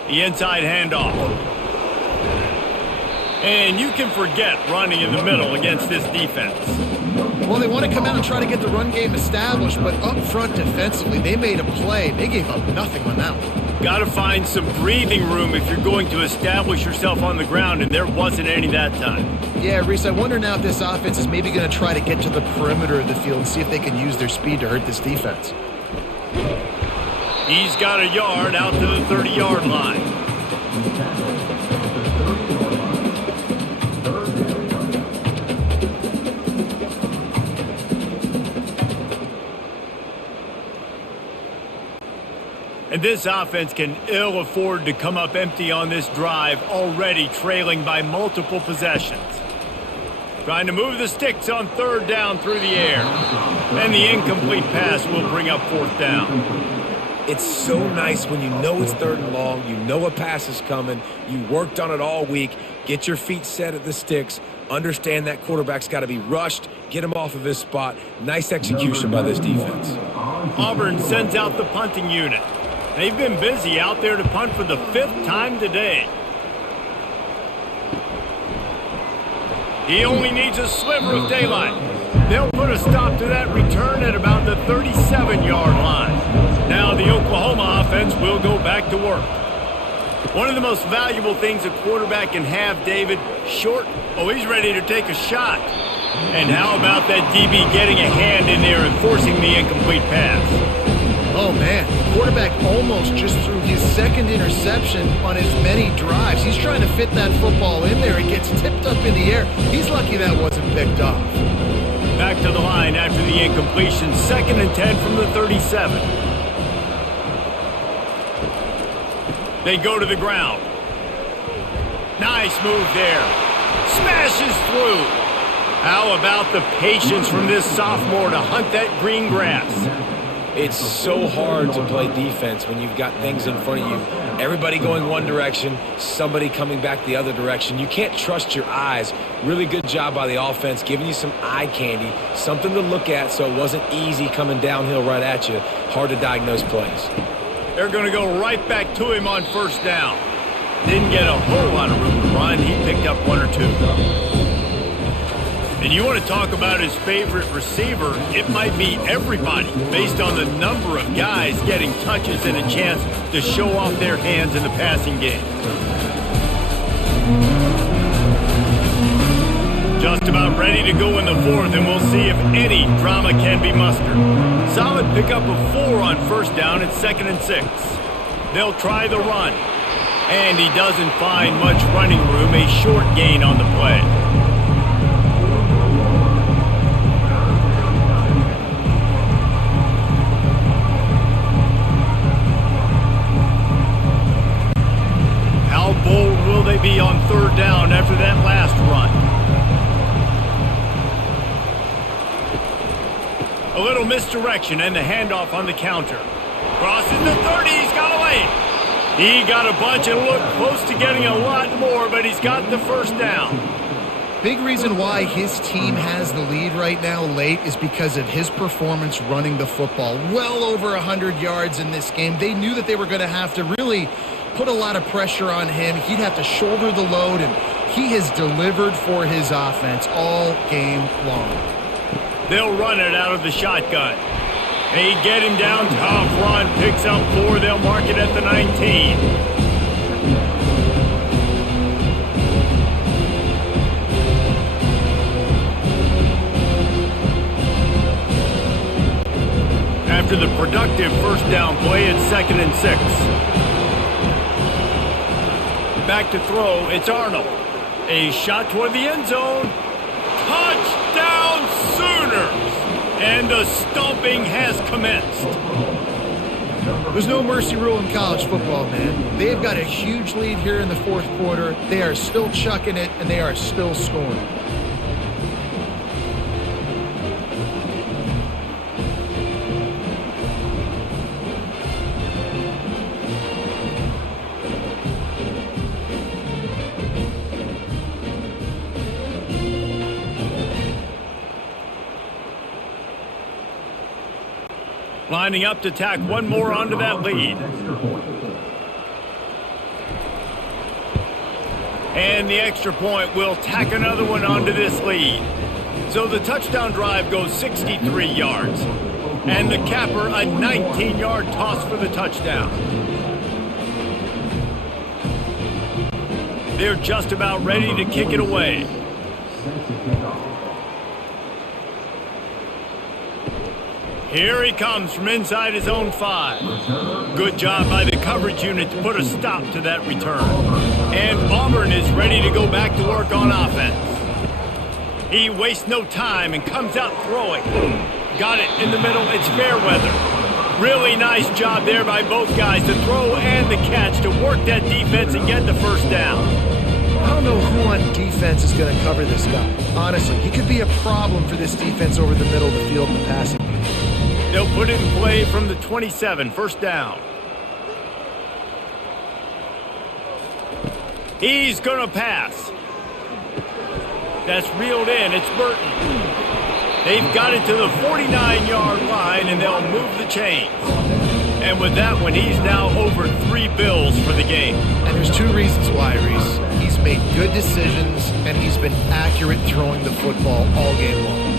The inside handoff. And you can forget running in the middle against this defense. Well, they want to come out and try to get the run game established, but up front defensively, they made a play. They gave up nothing on that one. Got to find some breathing room if you're going to establish yourself on the ground, and there wasn't any that time. Yeah, Reese, I wonder now if this offense is maybe going to try to get to the perimeter of the field and see if they can use their speed to hurt this defense. He's got a yard out to the 30-yard line. And this offense can ill afford to come up empty on this drive, already trailing by multiple possessions. Trying to move the sticks on 3rd down through the air. And the incomplete pass will bring up 4th down. It's so nice when you know it's 3rd and long, you know a pass is coming, you worked on it all week, get your feet set at the sticks, understand that quarterback's got to be rushed, get him off of his spot. Nice execution by this defense. Auburn sends out the punting unit. They've been busy out there to punt for the 5th time today. He only needs a sliver of daylight. They'll put a stop to that return at about the 37-yard line. Now the Oklahoma offense will go back to work. One of the most valuable things a quarterback can have, David, short. Oh, he's ready to take a shot. And how about that DB getting a hand in there and forcing the incomplete pass? Oh, man, the quarterback almost just threw his second interception on as many drives. He's trying to fit that football in there. It gets tipped up in the air. He's lucky that wasn't picked off. Back to the line after the incompletion. 2nd and 10 from the 37. They go to the ground. Nice move there. Smashes through. How about the patience from this sophomore to hunt that green grass? It's so hard to play defense when you've got things in front of you. Everybody going one direction, somebody coming back the other direction. You can't trust your eyes. Really good job by the offense, giving you some eye candy, something to look at so it wasn't easy coming downhill right at you. Hard to diagnose plays. They're going to go right back to him on 1st down. Didn't get a whole lot of room to run. He picked up 1 or 2. And you want to talk about his favorite receiver, it might be everybody based on the number of guys getting touches and a chance to show off their hands in the passing game. Just about ready to go in the 4th, and we'll see if any drama can be mustered. Solid pickup of 4 on 1st down at 2nd and 6. They'll try the run. And he doesn't find much running room, a short gain on the play. How bold will they be on 3rd down after that last run? A little misdirection and the handoff on the counter. Crosses the 30, he's got away. He got a bunch and looked close to getting a lot more, but he's got the 1st down. Big reason why his team has the lead right now late is because of his performance running the football. Well over 100 yards in this game. They knew that they were going to have to really put a lot of pressure on him. He'd have to shoulder the load, and he has delivered for his offense all game long. They'll run it out of the shotgun. They get him down. Tough run. Picks up 4. They'll mark it at the 19. After the productive 1st down play, it's 2nd and 6. Back to throw. It's Arnold. A shot toward the end zone. Touchdown Sooners! And the stomping has commenced. There's no mercy rule in college football, man. They've got a huge lead here in the 4th quarter. They are still chucking it, and they are still scoring. Lining up to tack one more onto that lead. And the extra point will tack another one onto this lead. So the touchdown drive goes 63 yards. And the capper, a 19-yard toss for the touchdown. They're just about ready to kick it away. Here he comes from inside his own 5. Good job by the coverage unit to put a stop to that return. And Auburn is ready to go back to work on offense. He wastes no time and comes out throwing. Got it in the middle. It's Fairweather. Really nice job there by both guys to throw and the catch to work that defense and get the 1st down. I don't know who on defense is going to cover this guy. Honestly, he could be a problem for this defense over the middle of the field in the passing game. They'll put it in play from the 27, 1st down. He's going to pass. That's reeled in. It's Burton. They've got it to the 49-yard line, and they'll move the chains. And with that one, he's now over 3 bills for the game. And there's 2 reasons why, Reese. He's made good decisions, and he's been accurate throwing the football all game long.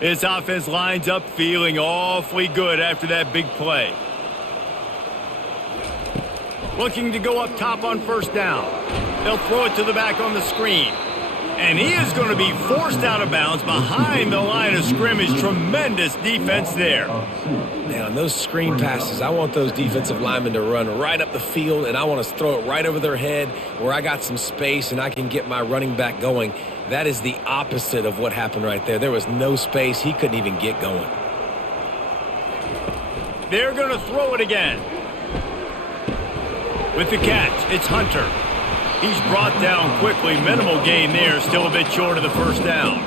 His offense lines up feeling awfully good after that big play. Looking to go up top on first down. They'll throw it to the back on the screen. And he is going to be forced out of bounds behind the line of scrimmage. Tremendous defense there. Now, on those screen passes, I want those defensive linemen to run right up the field, and I want to throw it right over their head where I got some space and I can get my running back going. That is the opposite of what happened right there. There was no space. He couldn't even get going. They're going to throw it again. With the catch, it's Hunter. He's brought down quickly. Minimal gain there, still a bit short of the first down.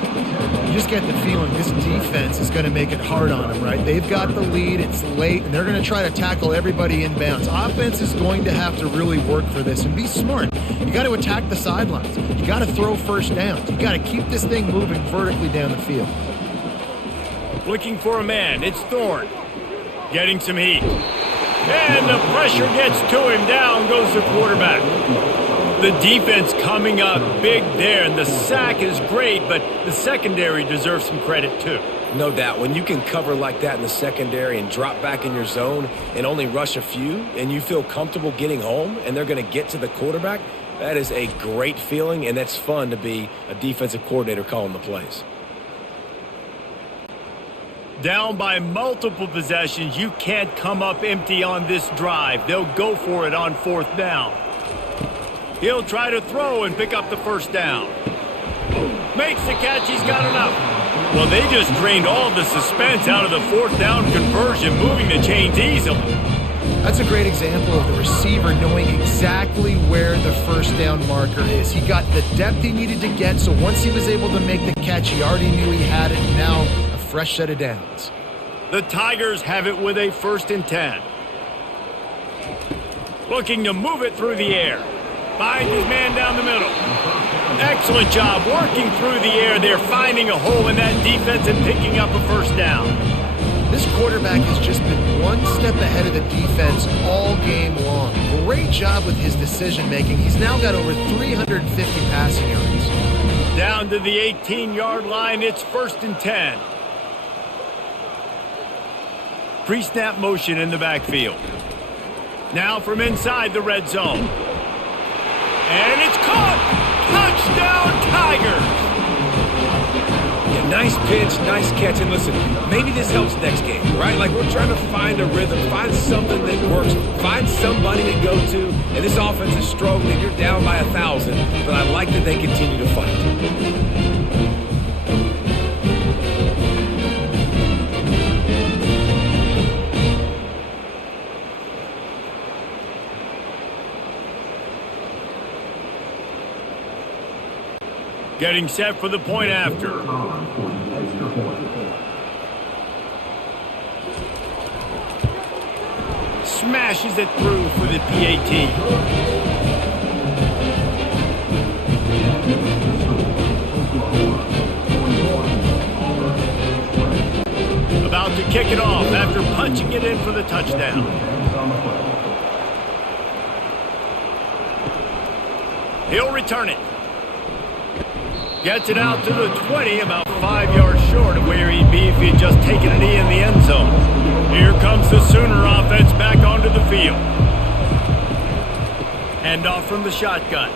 You just get the feeling this defense is going to make it hard on them, right? They've got the lead, it's late, and they're going to try to tackle everybody in bounds. Offense is going to have to really work for this and be smart. You got to attack the sidelines. You got to throw first downs. You got to keep this thing moving vertically down the field. Looking for a man, it's Thorne. Getting some heat. And the pressure gets to him. Down goes the quarterback. The defense coming up big there, and the sack is great, but the secondary deserves some credit too. No doubt. When you can cover like that in the secondary and drop back in your zone and only rush a few, and you feel comfortable getting home, and they're going to get to the quarterback, that is a great feeling, and that's fun to be a defensive coordinator calling the plays. Down by multiple possessions, you can't come up empty on this drive. They'll go for it on fourth down. He'll try to throw and pick up the first down. Makes the catch, he's got enough. Well, they just drained all the suspense out of the fourth down conversion, moving the chains easily. That's a great example of the receiver knowing exactly where the first down marker is. He got the depth he needed to get, so once he was able to make the catch, he already knew he had it, and now a fresh set of downs. The Tigers have it with a 1st and 10. Looking to move it through the air. Finds his man down the middle. Excellent job working through the air. They're finding a hole in that defense and picking up a first down. This quarterback has just been one step ahead of the defense all game long. Great job with his decision-making. He's now got over 350 passing yards. Down to the 18-yard line, it's 1st and 10. Pre-snap motion in the backfield. Now from inside the red zone. And it's caught! Touchdown, Tigers! Yeah, nice pitch, nice catch. And listen, maybe this helps next game, right? Like we're trying to find a rhythm, find something that works, find somebody to go to. And this offense is struggling. You're down by 1,000, but I like that they continue to fight. Getting set for the point after. Smashes it through for the PAT. About to kick it off after punching it in for the touchdown. He'll return it. Gets it out to the 20, about 5 yards short of where he'd be if he had just taken a knee in the end zone. Here comes the Sooner offense back onto the field. Handoff from the shotgun.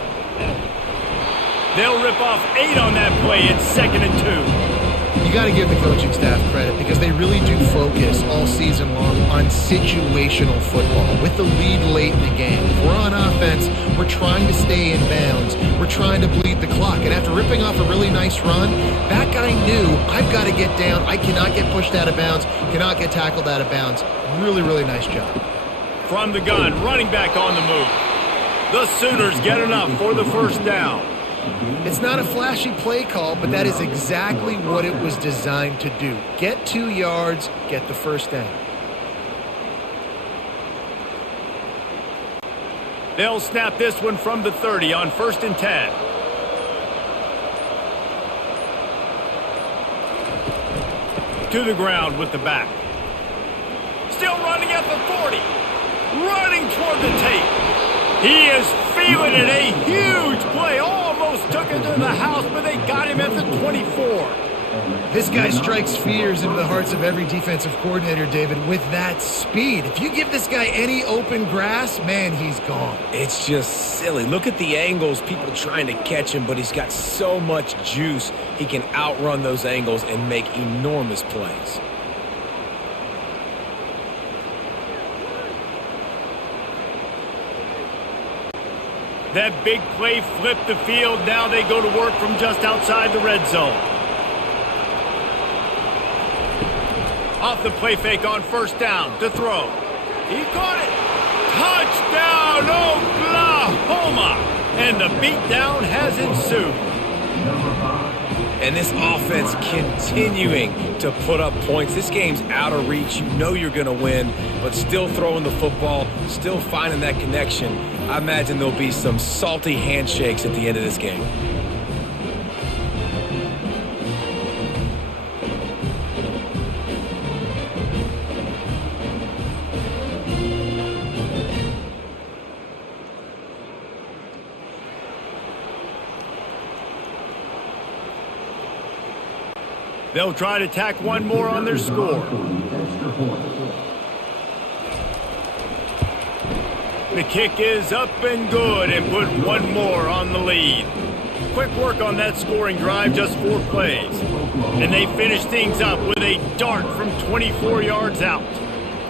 They'll rip off 8 on that play. It's 2nd and 2. You got to give the coaching staff credit because they really do focus all season long on situational football with the lead late in the game. If we're on offense, we're trying to stay in bounds. We're trying to bleed the clock. And after ripping off a really nice run, that guy knew, I've got to get down. I cannot get pushed out of bounds, cannot get tackled out of bounds. Really, really nice job. From the gun, running back on the move. The Sooners get enough for the first down. It's not a flashy play call, but that is exactly what it was designed to do. Get 2 yards, get the first down. They'll snap this one from the 30 on 1st and 10. To the ground with the back. Still running at the 40. Running toward the tape. He is feeling it. A huge play. Almost took it to the house, but they got him at the 24. This guy strikes fears into the hearts of every defensive coordinator, David, with that speed. If you give this guy any open grass, man, he's gone. It's just silly. Look at the angles, people trying to catch him, but he's got so much juice. He can outrun those angles and make enormous plays. That big play flipped the field. Now they go to work from just outside the red zone. Off the play fake on 1st down to throw. He caught it. Touchdown, Oklahoma. And the beatdown has ensued. And this offense continuing to put up points. This game's out of reach. You know you're going to win, but still throwing the football, still finding that connection. I imagine there'll be some salty handshakes at the end of this game. They'll try to tack one more on their score. The kick is up and good and put one more on the lead. Quick work on that scoring drive, just 4 plays. And they finish things up with a dart from 24 yards out.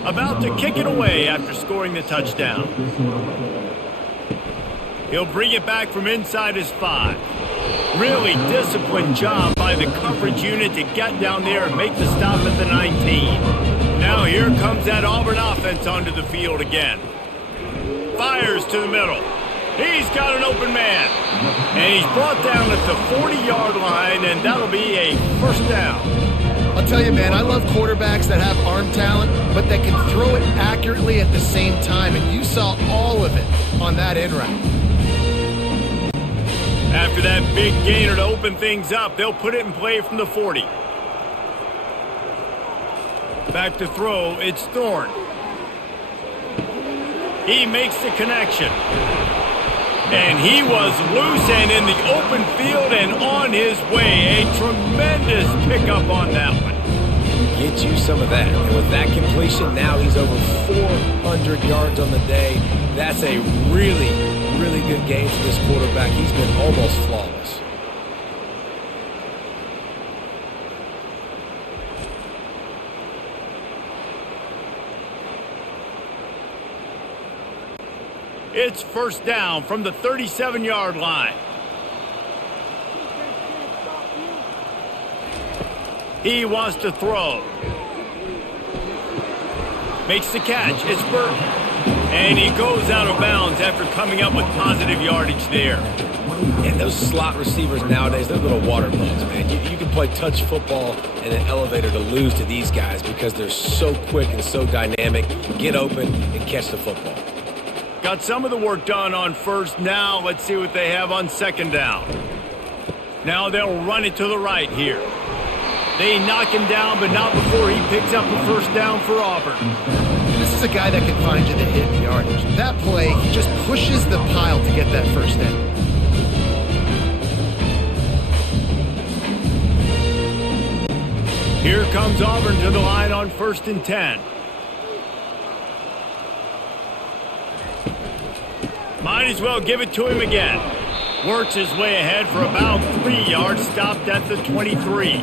About to kick it away after scoring the touchdown. He'll bring it back from inside his 5. Really disciplined job by the coverage unit to get down there and make the stop at the 19. Now here comes that Auburn offense onto the field again. Fires to the middle. He's got an open man. And he's brought down at the 40-yard line, and that'll be a 1st down. I'll tell you, man, I love quarterbacks that have arm talent, but that can throw it accurately at the same time, and you saw all of it on that in route. After that big gainer to open things up, they'll put it in play from the 40. Back to throw, it's Thorne. He makes the connection. And he was loose and in the open field and on his way. A tremendous pickup on that one. Get you some of that. And with that completion, now he's over 400 yards on the day. That's a really good game for this quarterback. He's been almost flawless. It's 1st down from the 37-yard line. He wants to throw. Makes the catch. It's Burton. And he goes out of bounds after coming up with positive yardage there. And those slot receivers nowadays, they're little water bugs, man. You can play touch football in an elevator to lose to these guys because they're so quick and so dynamic. Get open and catch the football. Got some of the work done on 1st. Now let's see what they have on 2nd down. Now they'll run it to the right here. They knock him down, but not before he picks up a 1st down for Auburn. This is a guy that can find you the hidden yardage. That play, he just pushes the pile to get that 1st down. Here comes Auburn to the line on 1st and 10. Might as well give it to him again. Works his way ahead for about 3 yards, stopped at the 23.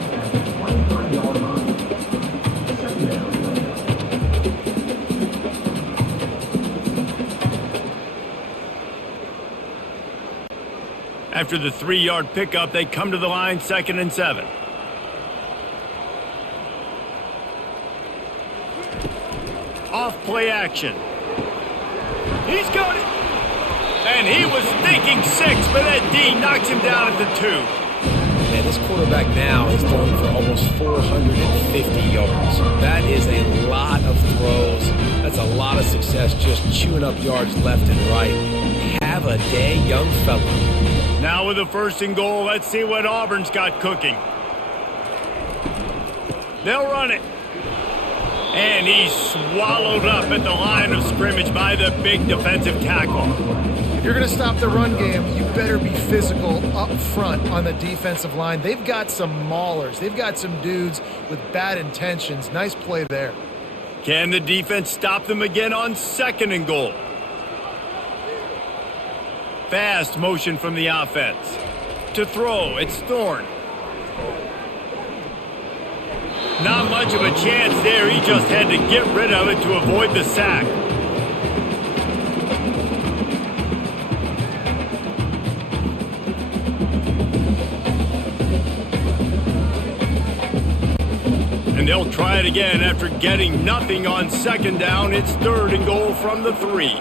After the 3-yard pickup, they come to the line 2nd and 7. Off play action. He's got it. And he was thinking 6, but that D knocks him down at the 2. Man, this quarterback now is throwing for almost 450 yards. That is a lot of throws. That's a lot of success just chewing up yards left and right. Have a day, young fella. Now with the 1st and goal, let's see what Auburn's got cooking. They'll run it. And he's swallowed up at the line of scrimmage by the big defensive tackle. If you're going to stop the run game, you better be physical up front on the defensive line. They've got some maulers. They've got some dudes with bad intentions. Nice play there. Can the defense stop them again on 2nd and goal? Fast motion from the offense. To throw, it's Thorne. Not much of a chance there. He just had to get rid of it to avoid the sack. And they'll try it again after getting nothing on 2nd down. It's 3rd and goal from the 3.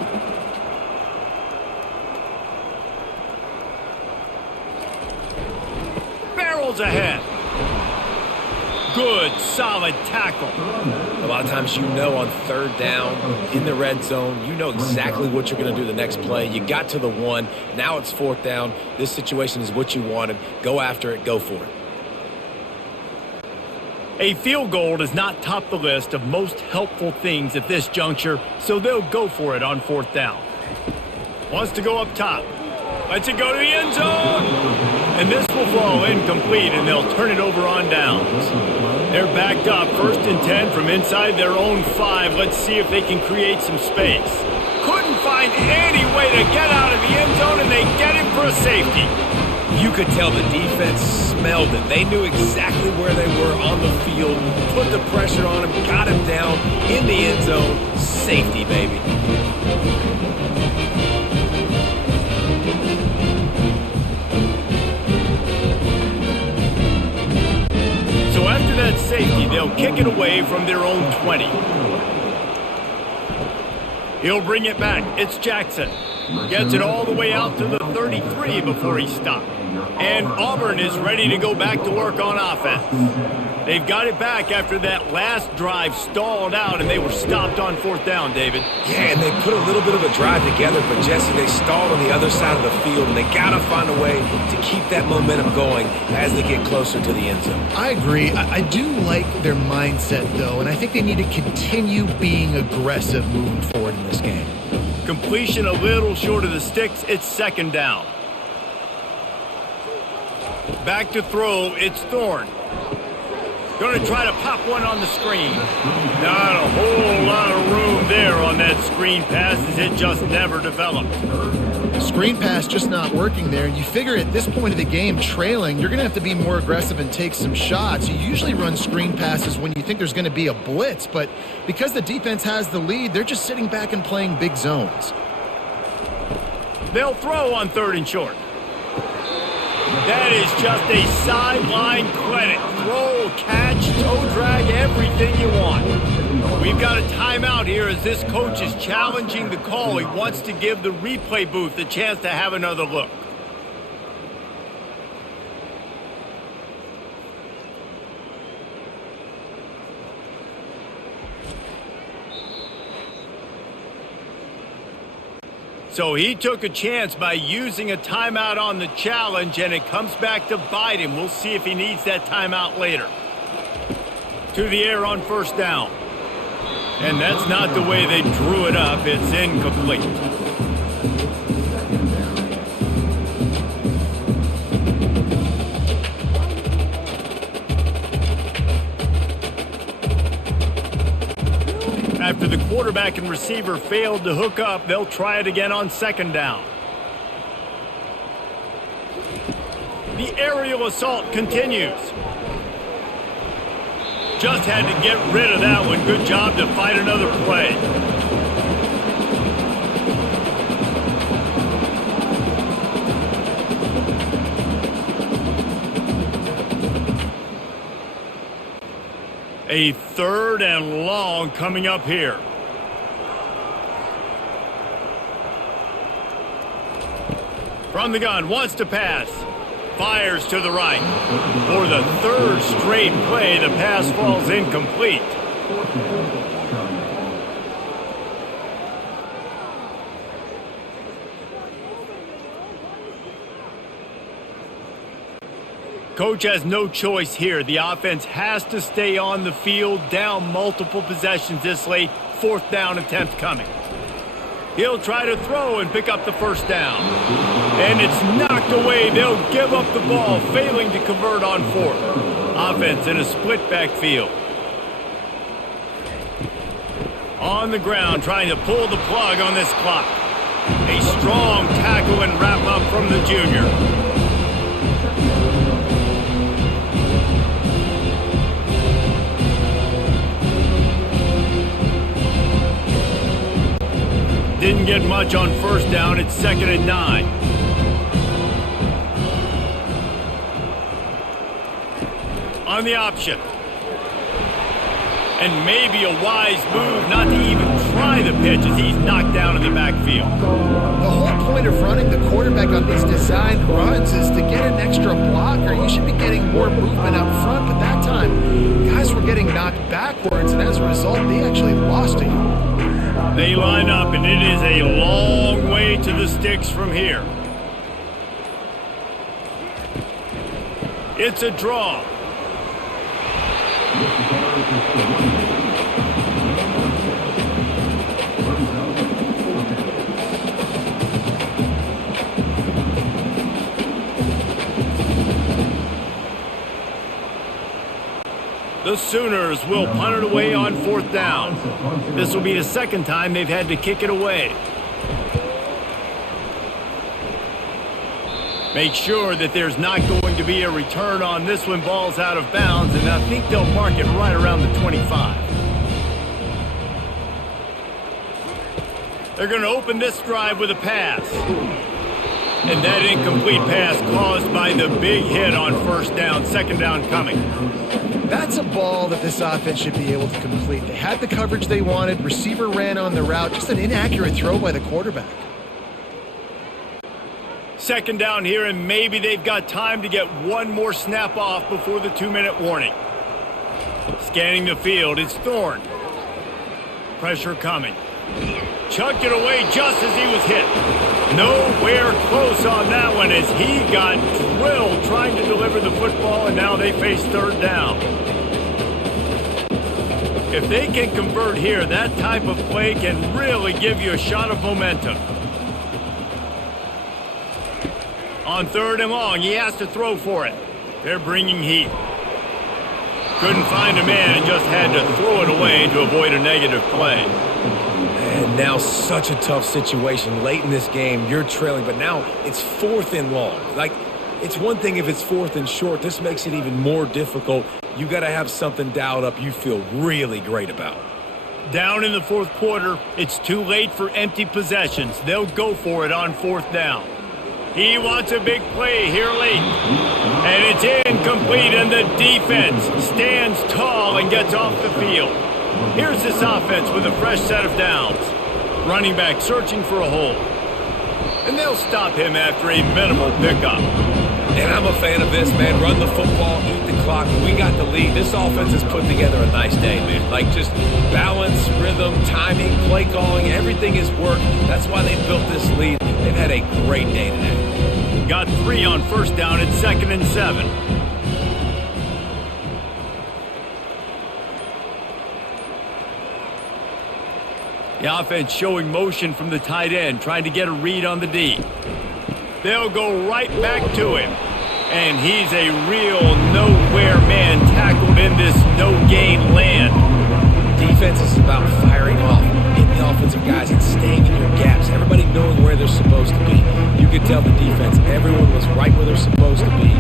Barrels ahead. Good, solid tackle. A lot of times you know on 3rd down, in the red zone, you know exactly what you're going to do the next play. You got to the 1. Now it's 4th down. This situation is what you wanted. Go after it. Go for it. A field goal does not top the list of most helpful things at this juncture, so they'll go for it on 4th down. Wants to go up top. Lets it go to the end zone. And this will fall incomplete, and they'll turn it over on downs. They're backed up, 1st and 10 from inside their own 5. Let's see if they can create some space. Couldn't find any way to get out of the end zone, and they get it for a safety. You could tell the defense smelled it. They knew exactly where they were on the field, put the pressure on him, got him down in the end zone. Safety, baby. So after that safety, they'll kick it away from their own 20. He'll bring it back. It's Jackson. Gets it all the way out to the 33 before he stopped. And Auburn is ready to go back to work on offense. They've got it back after that last drive stalled out, and they were stopped on 4th down, David. Yeah, and they put a little bit of a drive together, but Jesse, they stalled on the other side of the field, and they got to find a way to keep that momentum going as they get closer to the end zone. I agree. I do like their mindset, though, and I think they need to continue being aggressive moving forward in this game. Completion a little short of the sticks. It's 2nd down. Back to throw. It's Thorne. Going to try to pop one on the screen. Not a whole lot of room there on that screen pass, as it just never developed. The screen pass just not working there. You figure at this point of the game, trailing, you're going to have to be more aggressive and take some shots. You usually run screen passes when you think there's going to be a blitz, but because the defense has the lead, they're just sitting back and playing big zones. They'll throw on 3rd and short. That is just a sideline credit. Throw, catch, toe drag, everything you want. We've got a timeout here as this coach is challenging the call. He wants to give the replay booth a chance to have another look. So he took a chance by using a timeout on the challenge, and it comes back to bite him. We'll see if he needs that timeout later. To the air on 1st down. And that's not the way they drew it up. It's incomplete. After the quarterback and receiver failed to hook up, they'll try it again on 2nd down. The aerial assault continues. Just had to get rid of that one. Good job to fight another play. A 3rd and long coming up here. From the gun, wants to pass. Fires to the right. For the third straight play, the pass falls incomplete. Coach has no choice here. The offense has to stay on the field, down multiple possessions this late. Fourth down attempt coming. He'll try to throw and pick up the first down. And it's knocked away. They'll give up the ball, failing to convert on fourth. Offense in a split backfield. On the ground, trying to pull the plug on this clock. A strong tackle and wrap up from the junior. Didn't get much on first down. It's 2nd and 9. On the option. And maybe a wise move not to even try the pitch as he's knocked down in the backfield. The whole point of running the quarterback on these designed runs is to get an extra blocker. You should be getting more movement up front, but that time, guys were getting knocked backwards, and as a result, they actually lost a yard. They line up, and it is a long way to the sticks from here. It's a draw. The Sooners will punt it away on fourth down. This will be the second time they've had to kick it away. Make sure that there's not going to be a return on this when ball's out of bounds, and I think they'll mark it right around the 25. They're going to open this drive with a pass. And that incomplete pass caused by the big hit on first down, second down coming. That's a ball that this offense should be able to complete. They had the coverage they wanted. Receiver ran on the route. Just an inaccurate throw by the quarterback. Second down here, and maybe they've got time to get one more snap off before the 2-minute warning. Scanning the field, it's Thorne. Pressure coming. Chucked it away just as he was hit. Nowhere close on that one as he got drilled trying to deliver the football, and now they face third down. If they can convert here, that type of play can really give you a shot of momentum. On third and long, he has to throw for it. They're bringing heat. Couldn't find a man and just had to throw it away to avoid a negative play. And now such a tough situation. Late in this game, you're trailing, but now it's 4th and long. Like, it's one thing if it's 4th and short. This makes it even more difficult. You got to have something dialed up you feel really great about. Down in the fourth quarter, it's too late for empty possessions. They'll go for it on fourth down. He wants a big play here late. And it's incomplete, and the defense stands tall and gets off the field. Here's this offense with a fresh set of downs. Running back searching for a hole. And they'll stop him after a minimal pickup. And I'm a fan of this, man. Run the football, eat the clock. We got the lead. This offense has put together a nice day, man. Like, just balance, rhythm, timing, play calling, everything has worked. That's why they built this lead. They've had a great day today. Got 3 on first down at 2nd and 7. The offense showing motion from the tight end, trying to get a read on the D. They'll go right back to him. And he's a real nowhere man tackled in this no-gain land. Defense is about firing off, hitting the offensive guys and staying in your gaps. Everybody knowing where they're supposed to be. You could tell the defense, everyone was right where they're supposed to be,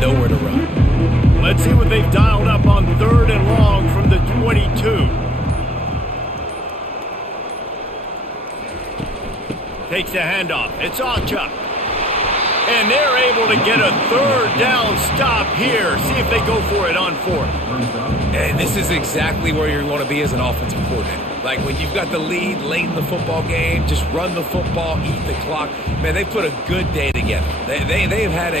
nowhere to run. Let's see what they've dialed up on third and long from the 22. Takes the handoff. It's Achuk. And they're able to get a third down stop here. See if they go for it on fourth. And this is exactly where you want to be as an offensive coordinator. Like when you've got the lead late in the football game, just run the football, eat the clock. Man, they put a good day together. They've had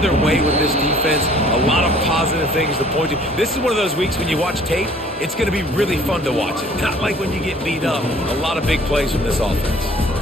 their way with this defense. A lot of positive things to point to. This is one of those weeks when you watch tape, it's going to be really fun to watch it. Not like when you get beat up. A lot of big plays from this offense.